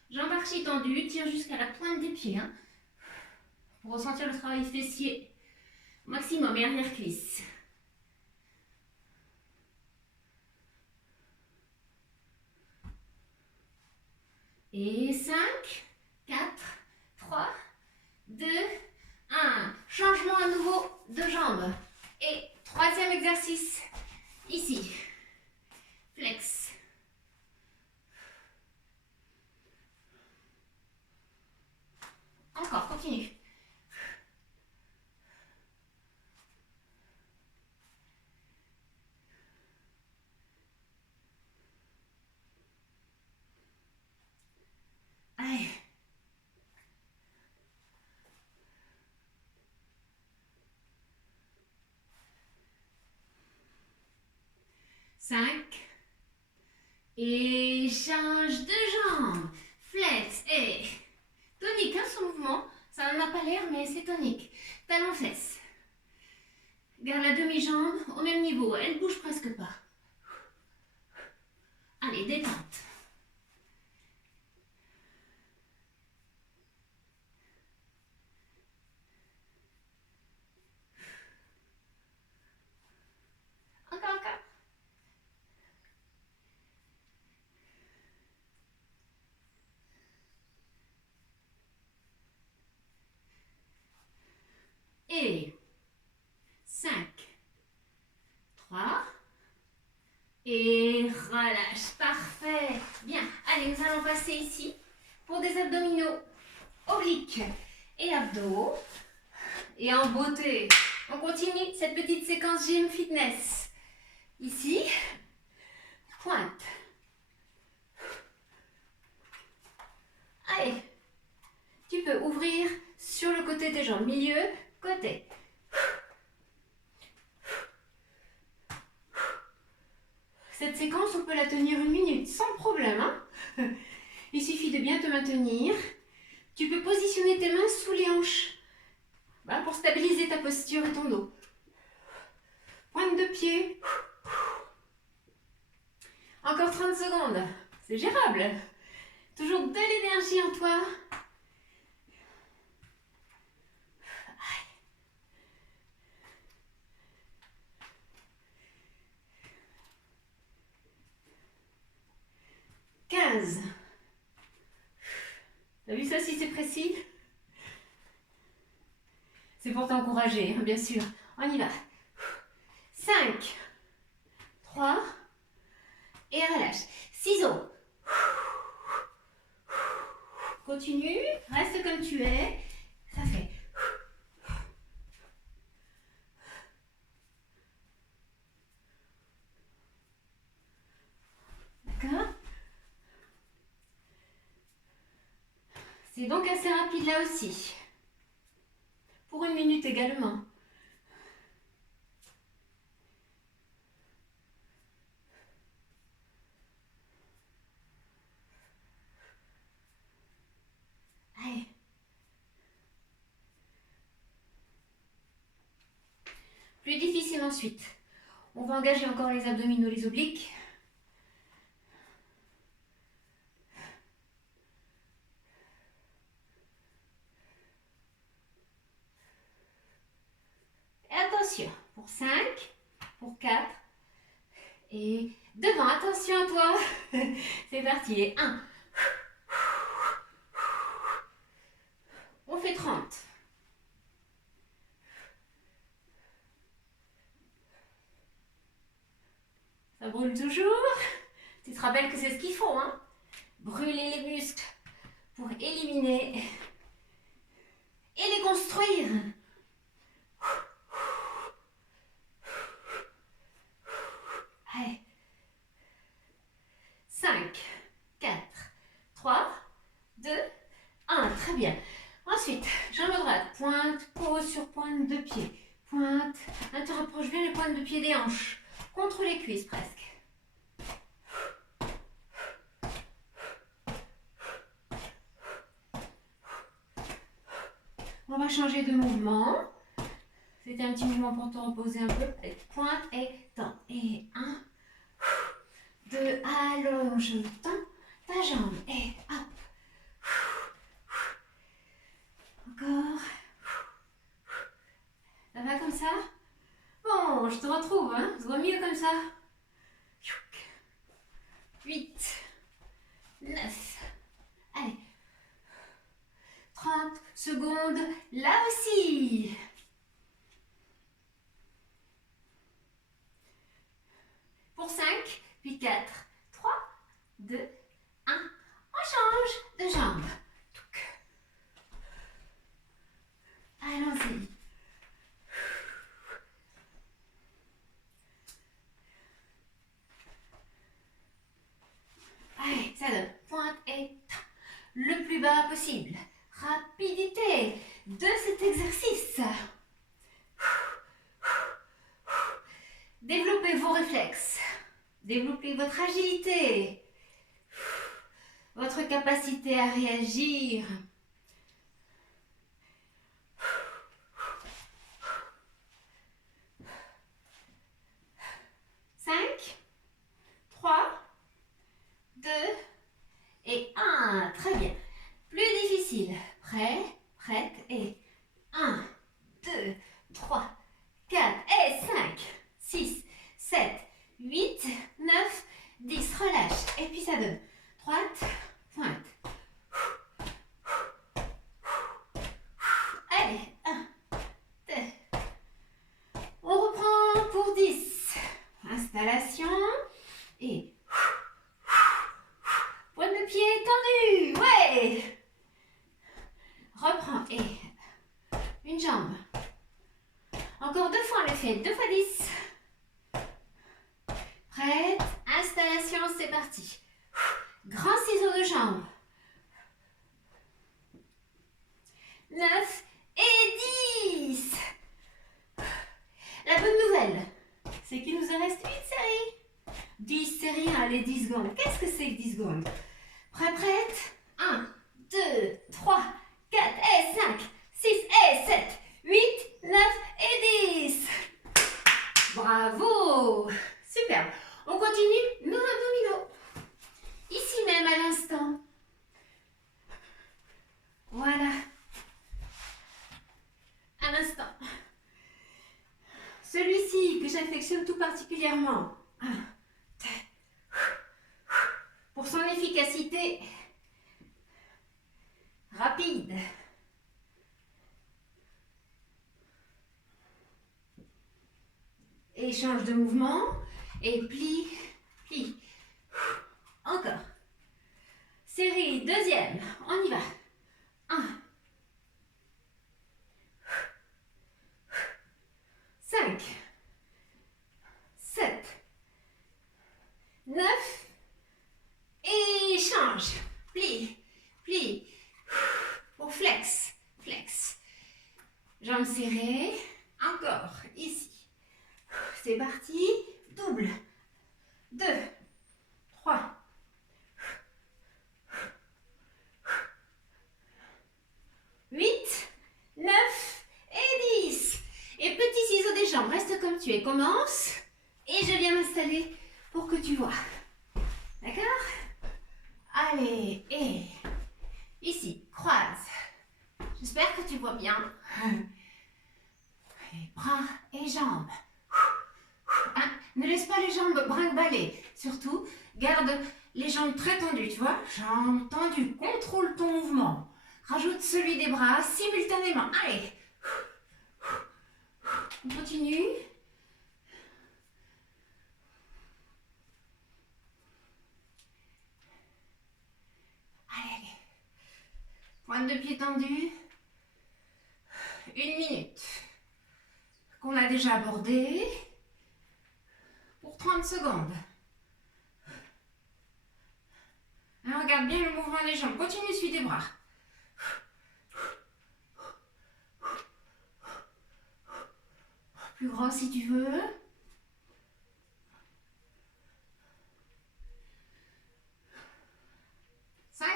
Jambes archi tendues, tire jusqu'à la pointe des pieds. Hein, pour ressentir le travail fessier maximum et arrière-cuisse. Et 5, 4, 3, 2, 1. Changement à nouveau de jambe. Et troisième exercice, ici. Flex. Encore, continue. Allez. Cinq. Et change de jambe. Flex. Et tonique, hein, ce mouvement. Ça n'en a pas l'air, mais c'est tonique. Talon fesse. Garde la demi-jambe au même niveau. Elle bouge presque pas. Allez, détente. Encore, encore. Et 5, 3, et relâche. Parfait. Bien. Allez, nous allons passer ici pour des abdominaux obliques et abdos. Et en beauté, on continue cette petite séquence gym fitness. Ici, pointe. Allez, tu peux ouvrir sur le côté des jambes, milieu, côté. Cette séquence, on peut la tenir 1 minute sans problème. Hein. Il suffit de bien te maintenir. Tu peux positionner tes mains sous les hanches pour stabiliser ta posture et ton dos. Pointe de pied. Encore 30 secondes. C'est gérable. Toujours de l'énergie en toi. T'as vu ça si c'est précis? C'est pour t'encourager, bien sûr. On y va. 5, 3, et relâche. Ciseaux. Continue, reste comme tu es. Ça fait. D'accord? C'est donc assez rapide là aussi. Pour 1 minute également. Allez. Plus difficile ensuite. On va engager encore les abdominaux, les obliques. Et attention, pour 5, pour 4, et devant, attention à toi. C'est parti, et 1. On fait 30. Ça brûle toujours. Tu te rappelles que c'est ce qu'il faut, hein? Brûler les muscles pour éliminer et les construire. Allez. 5, 4, 3, 2, 1. Très bien. Ensuite, jambe droite, pointe, pose sur pointe de pied. Pointe. Là, tu rapproches bien les pointes de pied des hanches. Contre les cuisses presque. On va changer de mouvement. C'était un petit mouvement pour te reposer un peu. Allez, pointe et tends. Et 1, 2, allonge, tends ta jambe. Et hop. Encore. Ça va comme ça? Bon, je te retrouve, hein? Ça va mieux comme ça. 8, 9, allez. 30 secondes, là aussi. Pour 5, puis 4, 3, 2, 1. On change de jambe. Allons-y. Allez, ça donne pointe et le plus bas possible. Rapidité de cet exercice. Développez vos réflexes. Développez votre agilité. Votre capacité à réagir. Cinq, 3, 2 et 1. Très bien. Plus difficile. Prêt, prête et 1, 2, 3, 4 et 5, 6, 7, 8, 9, 10. Relâche. Et puis ça donne droite, pointe. Allez, 1, 2. On reprend pour 10. Installation et pointe de pied tendue. Ouais. Reprends et une jambe. Encore 2 fois le fait. 2 fois 10. Prête. Installation, c'est parti. Grand ciseau de jambe. 9 et 10. La bonne nouvelle, c'est qu'il nous en reste 8 séries. 10 séries, allez, 10 secondes. Qu'est-ce que c'est que 10 secondes? Prête? 1, 2, 3, 4 et 5, 6 et 7, 8, 9 et 10. Bravo! Super. On continue nos abdominaux. Ici même à l'instant. Voilà. À l'instant. Celui-ci que j'affectionne tout particulièrement. Pour son efficacité rapide. Et change de mouvement. Et plie, plie. Encore. Série deuxième. On y va. 1. 5. 7. 9. Et change. Plie, plie. Pour flex, flex. Jambes serrées. Encore, ici. C'est parti. Double. 2, 3. 8, 9 et 10. Et petit ciseau des jambes, reste comme tu es. Commence. Et je viens m'installer pour que tu vois. D'accord? Allez, et ici, croise. J'espère que tu vois bien. Et bras et jambes. Hein? Ne laisse pas les jambes brinque-baller. Surtout, garde les jambes très tendues, tu vois? Jambes tendues, contrôle ton mouvement. Rajoute celui des bras simultanément. Allez. On continue. de pied tendue. 1 minute. Qu'on a déjà abordé. Pour 30 secondes. Alors, regarde bien le mouvement des jambes. Continue, suis tes bras. Plus grand si tu veux.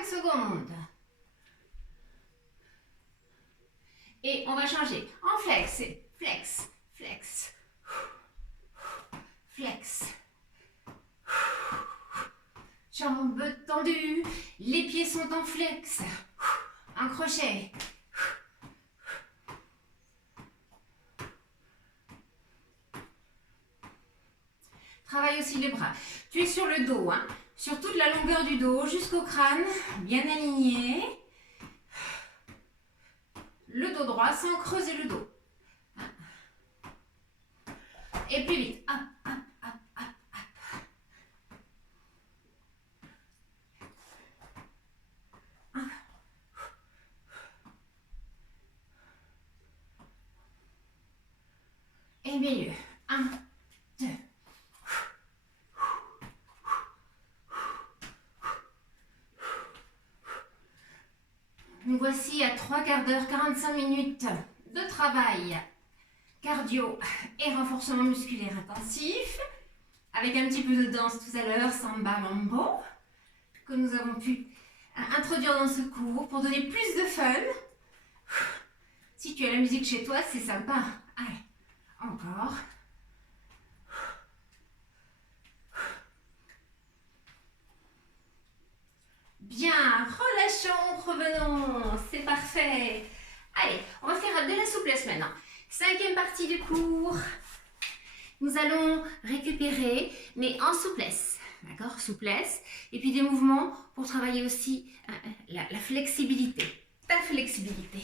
Secondes. Et on va changer en flex. Flex, flex, flex. Jambes tendues. Les pieds sont en flex. Un crochet. Travaille aussi les bras. Tu es sur le dos, hein, sur toute la longueur du dos, jusqu'au crâne, bien aligné. Le dos droit sans creuser le dos. Et plus vite. Hop, hop, hop, hop, hop. Et milieu. 1, 2. Nous voici à 3 quarts d'heure, 45 minutes de travail cardio et renforcement musculaire intensif, avec un petit peu de danse tout à l'heure, samba mambo, que nous avons pu introduire dans ce cours pour donner plus de fun. Si tu as la musique chez toi, c'est sympa. Allez, encore. Bien, relâchons, revenons, c'est parfait. Allez, on va faire de la souplesse maintenant. 5e partie du cours. Nous allons récupérer, mais en souplesse. D'accord, souplesse. Et puis des mouvements pour travailler aussi la flexibilité. Ta flexibilité.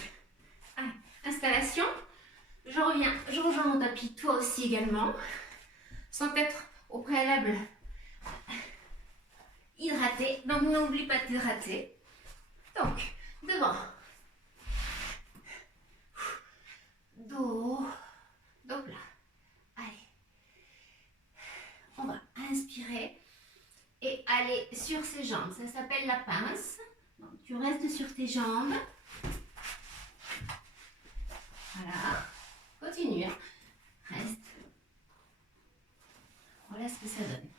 Allez, installation. Je rejoins mon tapis, toi aussi également. Sans être au préalable hydraté. Donc n'oublie pas de t'hydrater. Donc, devant. Dos plat. Allez. On va inspirer et aller sur ses jambes. Ça s'appelle la pince. Donc, tu restes sur tes jambes. Voilà. Continue. Reste. Voilà ce que ça donne.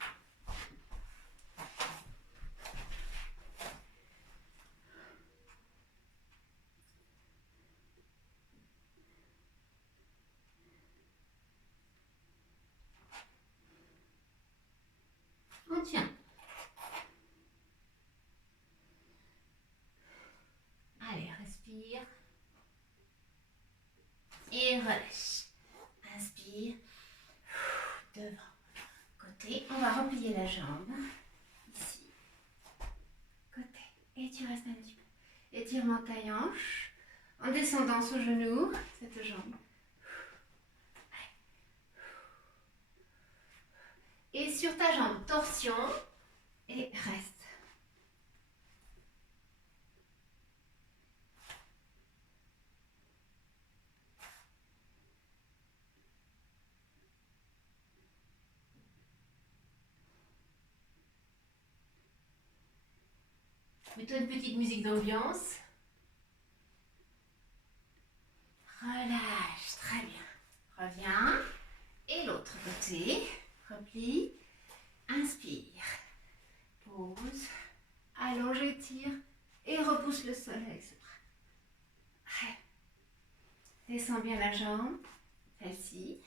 On tient. Allez, respire. Et relâche. Inspire. Devant. Côté. On va replier la jambe. Ici. Côté. Et tu restes un petit peu. Étirement taille hanche. En descendant sur genou. Cette jambe. Et sur ta jambe, torsion. Et reste. Mets-toi une petite musique d'ambiance. Relâche, très bien. Reviens. Et l'autre côté. Replie. Inspire. Pose. Allonge, étire. Et repousse le sol avec ce bras. Ouais. Descends bien la jambe. Celle-ci.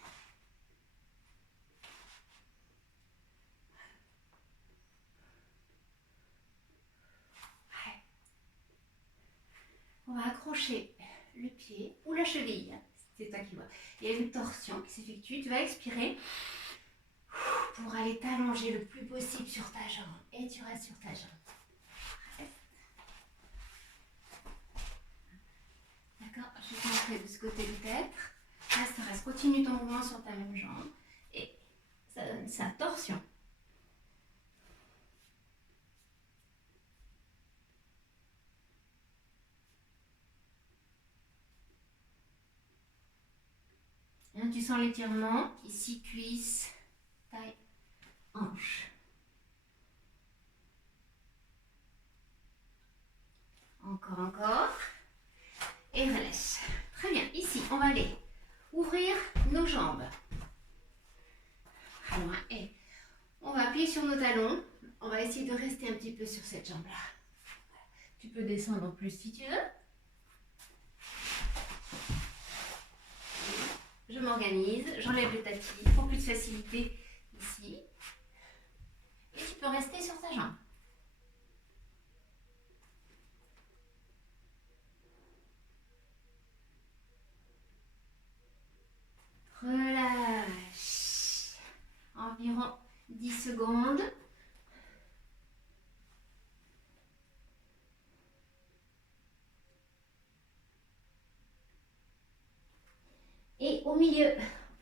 On va accrocher le pied ou la cheville, c'est toi qui vois. Il y a une torsion qui s'effectue, tu vas expirer pour aller t'allonger le plus possible sur ta jambe. Et tu restes sur ta jambe. D'accord, je vais te montrer de ce côté peut-être. Reste, continue ton mouvement sur ta même jambe. Et ça donne sa torsion. tu sens l'étirement. Ici, cuisse, taille, hanche. Encore, encore. Et relâche. Très bien. Ici, on va aller ouvrir nos jambes. Très loin. Et on va appuyer sur nos talons. On va essayer de rester un petit peu sur cette jambe-là. Tu peux descendre en plus si tu veux. Je m'organise, j'enlève le tapis pour plus de facilité ici. Et tu peux rester sur ta jambe. Relâche. Environ 10 secondes. Et au milieu,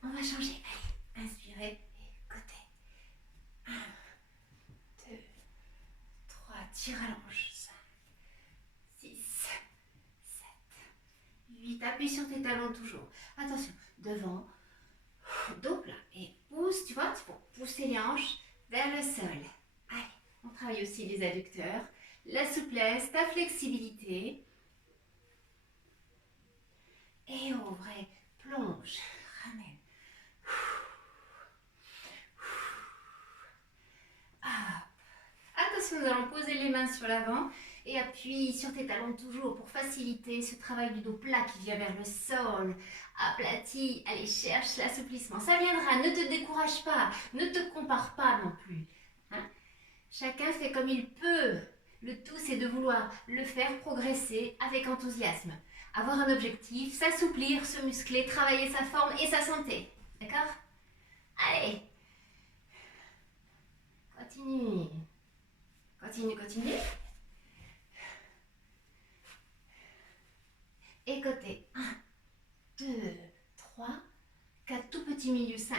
on va changer. Allez, inspirez et côté. 1, 2, 3, tire à l'ange. 5, 6, 7, 8. Appuie sur tes talons toujours. Attention, devant, dos plat. Et pousse, tu vois, pour pousser les hanches vers le sol. Allez, on travaille aussi les adducteurs, la souplesse, ta flexibilité. Et ouvre, plonge, ramène. Ah. Attention, nous allons poser les mains sur l'avant et appuie sur tes talons toujours pour faciliter ce travail du dos plat qui vient vers le sol. Aplati, allez, cherche l'assouplissement. Ça viendra, ne te décourage pas, ne te compare pas non plus. Hein? Chacun fait comme il peut. Le tout, c'est de vouloir le faire progresser avec enthousiasme. Avoir un objectif, s'assouplir, se muscler, travailler sa forme et sa santé. D'accord? Allez. Continue. Continue, continue. Et côté 1, 2, 3, 4, tout petit milieu, 5,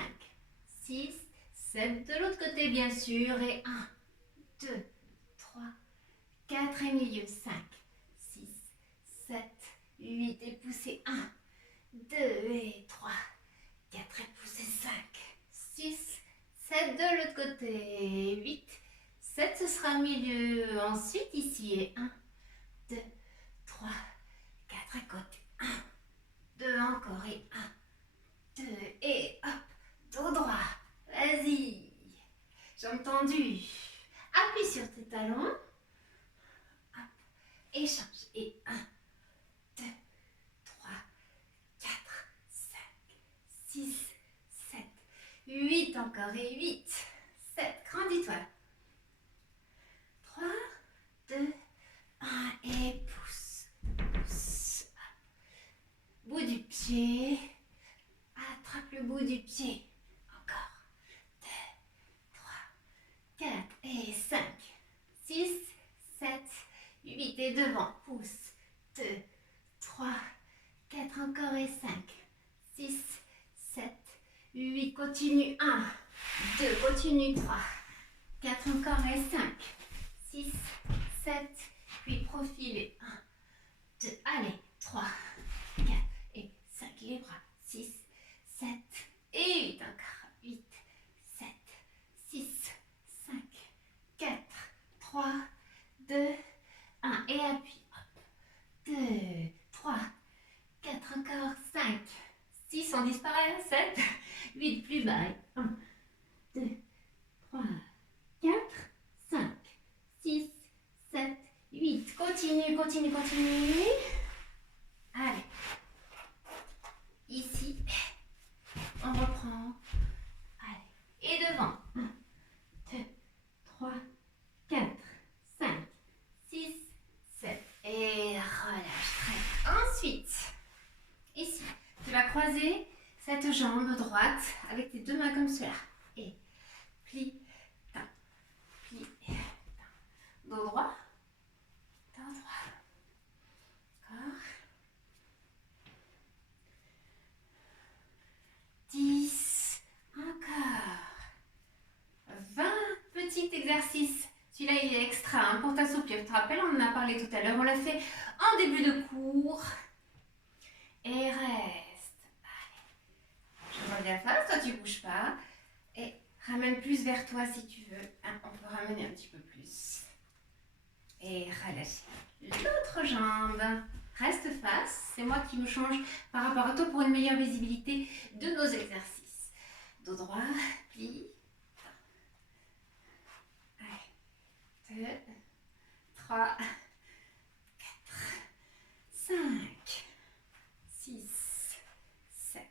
6, 7, de l'autre côté bien sûr, et 1, 2, 3, 4 et milieu, 5, 6, 7, 8 et poussez, 1, 2 et 3, 4 et poussez, 5, 6, 7, de l'autre côté, 8, 7, ce sera milieu, ensuite ici, et 1, 2, 3, 4 à côté, 1, 2 encore, et 1, 2, et hop, dos droit, vas-y, jambes tendues, appuie sur tes talons, hop, et change, et 1, 2, 3, 4, 5, 6, 7, 8 encore, et 8, 7, grandis-toi, 3, 2, 1, et pousse, pousse, bout du pied, attrape le bout du pied, encore, 2, 3, 4 et 5, 6, 7, 8 et devant, pousse, 2, 3, 4 encore et 5, 6, 7, 8, continue, 1, 2, continue, 3, 4 encore et 5, 6, 7, puis profil et 1, 2, allez, 3, 4 et 5, les bras, 6, 7 et 8 encore, 8, 7, 6, 5, 4, 3, 2, 1 et appuie, hop, 2, 3, 4 encore, 5, 6, on disparaît, 7, 8, plus bas, 1, 2, 3, 4, 5, 6, 7, 8, continue, continue, continue, allez, ici, on reprend, allez, et devant, 1, 2, 3, 4, 5, 6, 7, et relâche, très bien. Ensuite, ici, tu vas croiser cette jambe droite avec tes deux mains comme cela, et plie, tend, plie, tend, dos droit, dos droit, encore, 10, encore, 20 petits exercices. Celui-là, il est extra hein, pour t'assouplir. Tu te rappelles, on en a parlé tout à l'heure. On l'a fait en début de cours. Et reste. Allez. Je de la face, toi tu bouges pas. Et ramène plus vers toi si tu veux. Hein, on peut ramener un petit peu plus. Et relâche. L'autre jambe. Reste face. C'est moi qui me change par rapport à toi pour une meilleure visibilité de nos exercices. Dos droit, plie. Allez. 2, 3, 4, 5, 6, 7,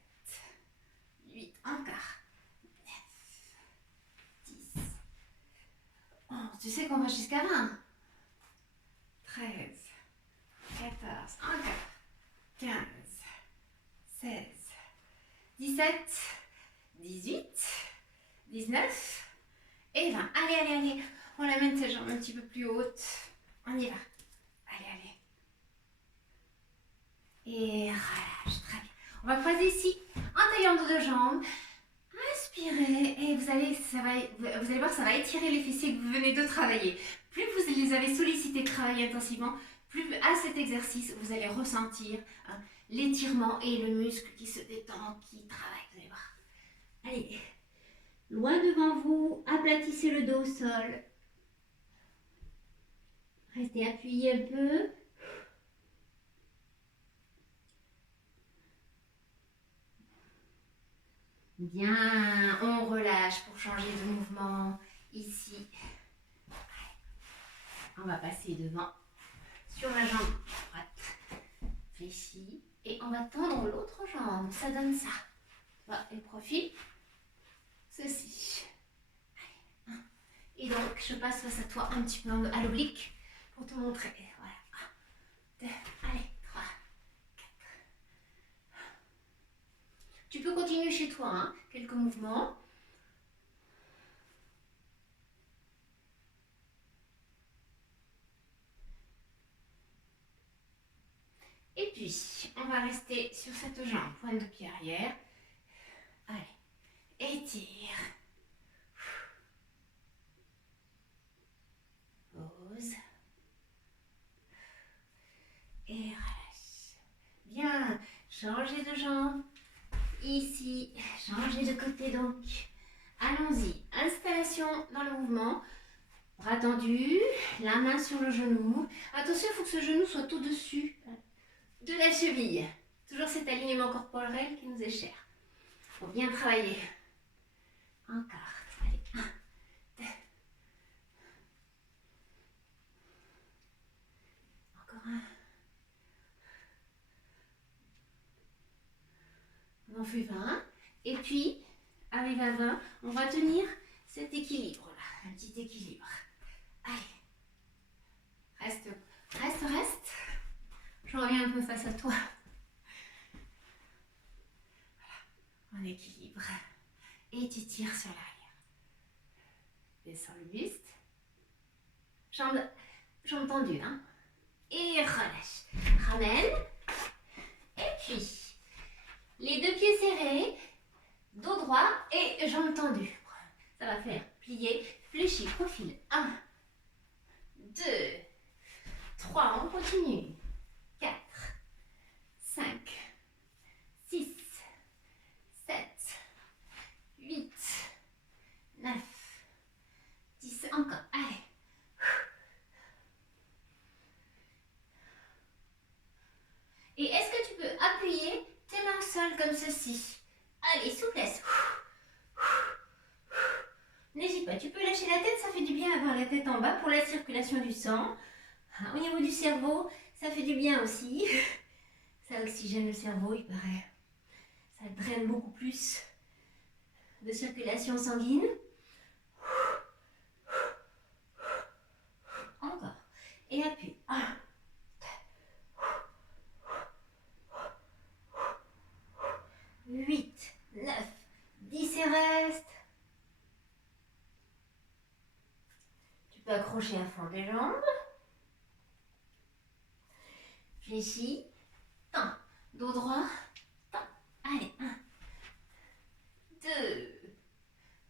8, encore. 9, 10. Oh, tu sais qu'on va jusqu'à 20. 13, 14, encore. 15, 16, 17, 18, 19 et 20. Allez, allez, allez. On amène ses jambes un petit peu plus hautes. On y va. Allez, allez. Et relâche. Très bien. On va croiser ici en taillant de deux jambes. Inspirez et vous allez voir, ça va étirer les fessiers que vous venez de travailler. Plus vous les avez sollicités, travaillés intensivement, plus à cet exercice, vous allez ressentir l'étirement et le muscle qui se détend, qui travaille. Vous allez voir. Allez, loin devant vous, aplatissez le dos au sol. Restez appuyé un peu. Bien, on relâche pour changer de mouvement ici. On va passer devant sur la jambe droite, fléchie, et on va tendre l'autre jambe. Ça donne ça. Et profil, ceci. Et donc, je passe face à toi un petit peu à l'oblique pour te montrer. Voilà. 1, 2, allez, 3, 4. Tu peux continuer chez toi, hein, quelques mouvements. Et puis, on va rester sur cette jambe, pointe de pied arrière. Allez, étire. Pose. Et relâche. Bien, changez de jambe. Ici, changez de côté donc. Allons-y. Installation dans le mouvement. Bras tendus, la main sur le genou. Attention, il faut que ce genou soit au-dessus de la cheville. Toujours cet alignement corporel qui nous est cher. Pour bien travailler. Encore. Allez, 1, 2. Encore un. On en fait 20. Et puis, arrivé à 20, on va tenir cet équilibre-là. Un petit équilibre. Allez. Reste, reste, reste. Je reviens un peu face à toi. Voilà. En équilibre. Et tu tires sur l'arrière. Descends le buste. Jambes tendues, hein. Et relâche. Ramène. Et puis, les deux pieds serrés, dos droit et jambes tendues. Ça va faire plier, fléchir, profil. 1, 2, 3, on continue. 4, 5, 6, 7, 8, 9, 10, encore. Allez. Et est-ce que tu peux appuyer tes mains au sol comme ceci? Allez, souplesse. N'hésite pas, tu peux lâcher la tête, ça fait du bien avoir la tête en bas pour la circulation du sang. Au niveau du cerveau, ça fait du bien aussi. Ça oxygène le cerveau, il paraît. Ça draine beaucoup plus de circulation sanguine. Encore. Et appuie. 1, 8, 9, 10 et reste. Tu peux accrocher à fond des jambes. Fléchis. Tends. Dos droit. Tends. Allez, 1, 2,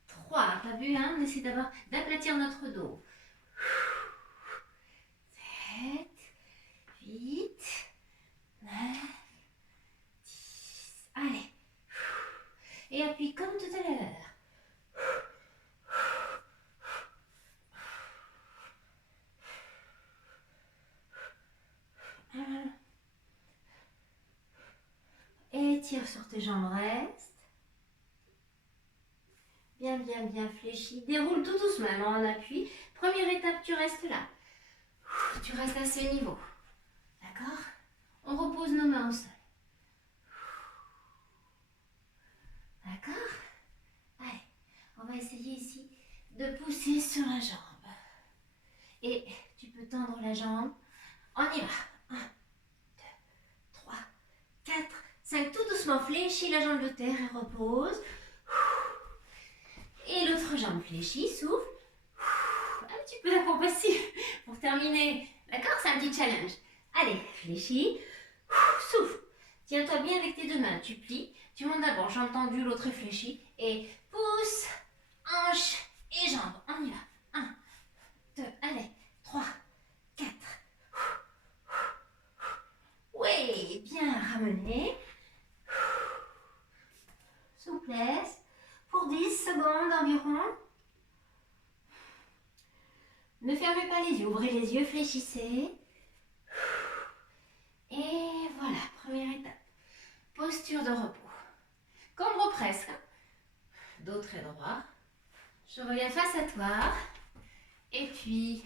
3. T'as vu, hein? On essaie d'aplatir notre dos. 7, 8, 9, 10. Allez. Et et appuie comme tout à l'heure. Étire sur tes jambes, reste. Bien, bien, bien fléchi. Déroule tout doucement en appui. Première étape, tu restes là. Tu restes à ce niveau. D'accord? On repose nos mains au sol. D'accord? Allez, on va essayer ici de pousser sur la jambe. Et tu peux tendre la jambe. On y va. 1, 2, 3, 4, 5. Tout doucement, fléchis la jambe de terre et repose. Et l'autre jambe fléchie, souffle. Un petit peu d'acrobatie pour terminer. D'accord? C'est un petit challenge. Allez, fléchis. Souffle. Tiens-toi bien avec tes deux mains. Tu plies. Tu montes d'abord, jambe tendue, l'autre fléchie. Et pousse, hanche et jambes. On y va. 1, 2, allez. 3, 4. Oui, bien ramené. Souplesse. Pour 10 secondes environ. Ne fermez pas les yeux, ouvrez les yeux, fléchissez. Et voilà, première étape. Posture de repos. Cambre presque. Dos très droit. Je reviens face à toi. Et puis,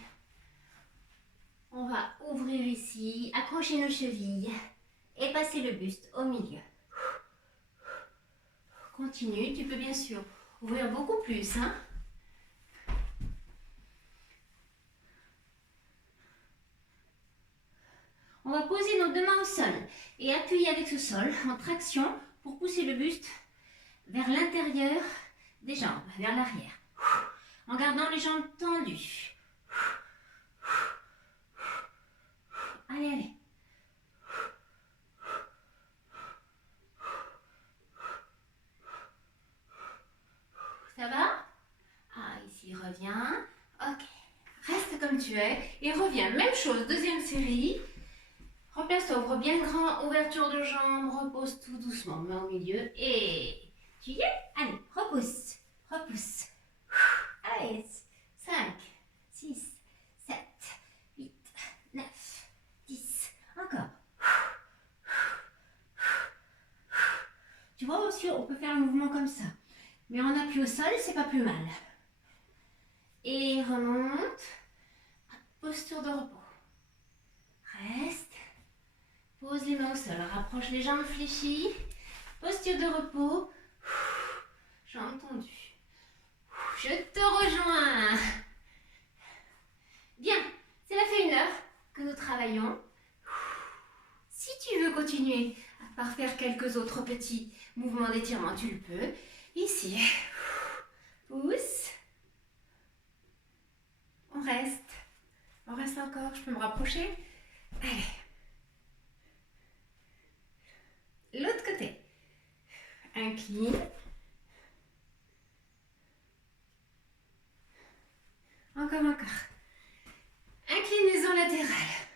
on va ouvrir ici, accrocher nos chevilles et passer le buste au milieu. Continue, tu peux bien sûr ouvrir beaucoup plus, hein. On va poser nos deux mains au sol et appuyer avec ce sol en traction pour pousser le buste vers l'intérieur des jambes, vers l'arrière, en gardant les jambes tendues. Allez, allez. Ça va? Ah, ici, reviens. Ok. Reste comme tu es et reviens. Même chose, deuxième série. Replace-toi, ouvre bien grand, ouverture de jambes, repose tout doucement, main au milieu et tu y es? Allez, repousse, repousse. Allez, 5, 6, 7, 8, 9, 10, encore. Tu vois aussi, on peut faire un mouvement comme ça, mais en appui au sol, c'est pas plus mal. Et remonte, posture de repos. Reste. Pose les mains au sol, rapproche les jambes fléchies, posture de repos, jambes tendues. Je te rejoins. Bien, cela fait 1 heure que nous travaillons. Si tu veux continuer par faire quelques autres petits mouvements d'étirement, tu le peux. Ici, pousse. On reste encore, je peux me rapprocher. Allez. L'autre côté. Incline. Encore. Inclinaison latérale.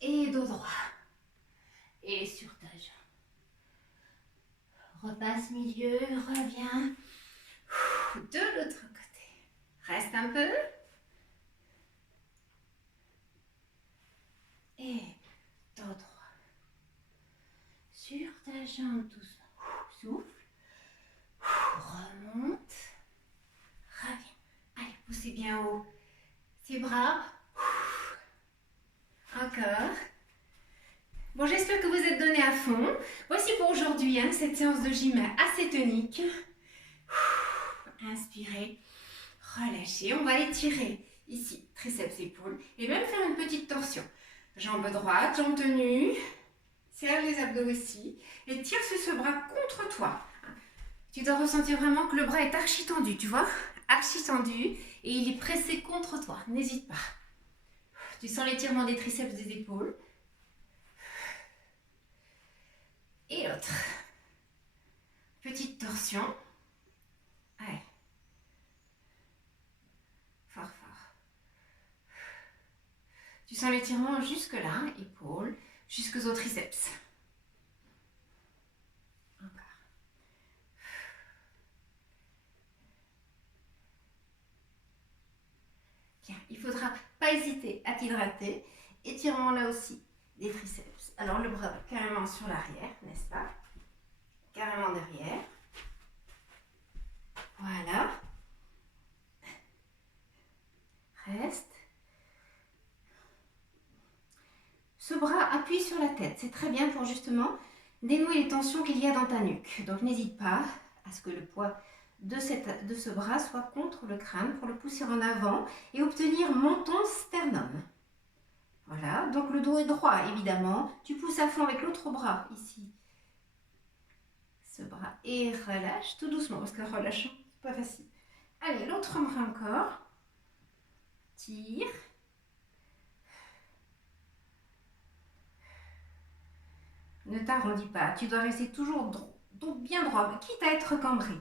Et dos droit. Et sur ta jambe. Repasse milieu, reviens. De l'autre côté. Reste un peu. Et dos droit. Sur ta jambe doucement. Souffle. Remonte. Reviens. Allez, poussez bien haut. Ses bras. Encore. Bon, j'espère que vous êtes donné à fond. Voici pour aujourd'hui, hein, cette séance de gym assez tonique. Inspirez. Relâchez. On va étirer ici, triceps, épaules. Et même faire une petite torsion. Jambe droite, jambe tenue. Serre les abdos aussi. Et tire sur ce bras contre toi. Tu dois ressentir vraiment que le bras est archi tendu, tu vois? Archi tendu. Et il est pressé contre toi. N'hésite pas. Tu sens l'étirement des triceps, des épaules. Et l'autre. Petite torsion. Allez. Fort. Tu sens l'étirement jusque là, épaules, jusqu'aux triceps. Bien, il ne faudra pas hésiter à t'hydrater. Étirement là aussi des triceps. Alors le bras carrément sur l'arrière, n'est-ce pas? Carrément derrière. Voilà. Reste. Ce bras appuie sur la tête. C'est très bien pour justement dénouer les tensions qu'il y a dans ta nuque. Donc n'hésite pas à ce que le poids de ce bras soit contre le crâne pour le pousser en avant et obtenir menton sternum. Voilà, donc le dos est droit évidemment. Tu pousses à fond avec l'autre bras ici. Ce bras et relâche tout doucement parce que relâchant, c'est pas facile. Allez, l'autre bras encore. Tire. Ne t'arrondis pas, tu dois rester toujours bien droit, quitte à être cambré.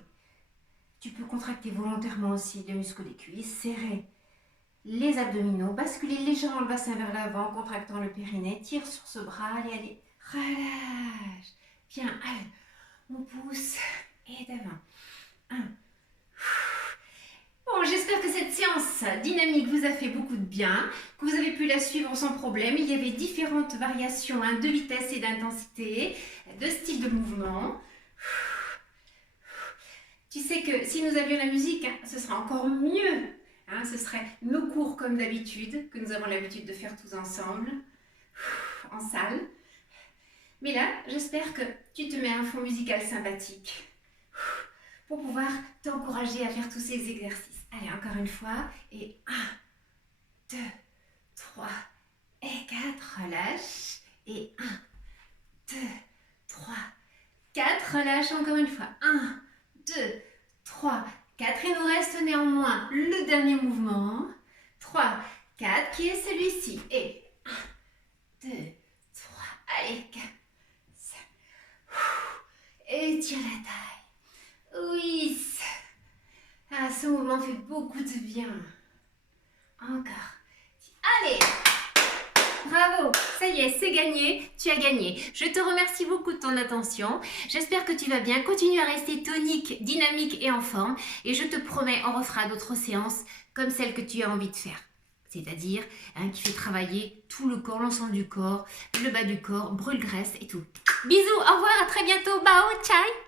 Tu peux contracter volontairement aussi les muscles des cuisses, serrer les abdominaux, basculer légèrement le bassin vers l'avant, contractant le périnée. Tire sur ce bras, allez, relâche. Bien, allez, on pousse et d'avant. 1. Bon, j'espère que cette séance dynamique vous a fait beaucoup de bien, que vous avez pu la suivre sans problème. Il y avait différentes variations de vitesse et d'intensité, de style de mouvement. Tu sais que si nous avions la musique, ce serait encore mieux. Ce serait nos cours comme d'habitude, que nous avons l'habitude de faire tous ensemble, en salle. Mais là, j'espère que tu te mets un fond musical sympathique pour pouvoir t'encourager à faire tous ces exercices. Allez, encore une fois. Et 1, 2, 3 et 4. Relâche. Et 1, 2, 3, 4. Relâche encore une fois. 1, 2, 3, 4. Il nous reste néanmoins le dernier mouvement. 3, 4, qui est celui-ci. Et 1, 2, 3. Allez, 4, 5. Étire la taille. Oui. Ah, ce mouvement fait beaucoup de bien. Encore. Allez. Bravo. Ça y est, c'est gagné. Tu as gagné. Je te remercie beaucoup de ton attention. J'espère que tu vas bien. Continue à rester tonique, dynamique et en forme. Et je te promets, on refera d'autres séances comme celles que tu as envie de faire. C'est-à-dire qui fait travailler tout le corps, l'ensemble du corps, le bas du corps, brûle-graisse et tout. Bisous, au revoir, à très bientôt. Bao, ciao.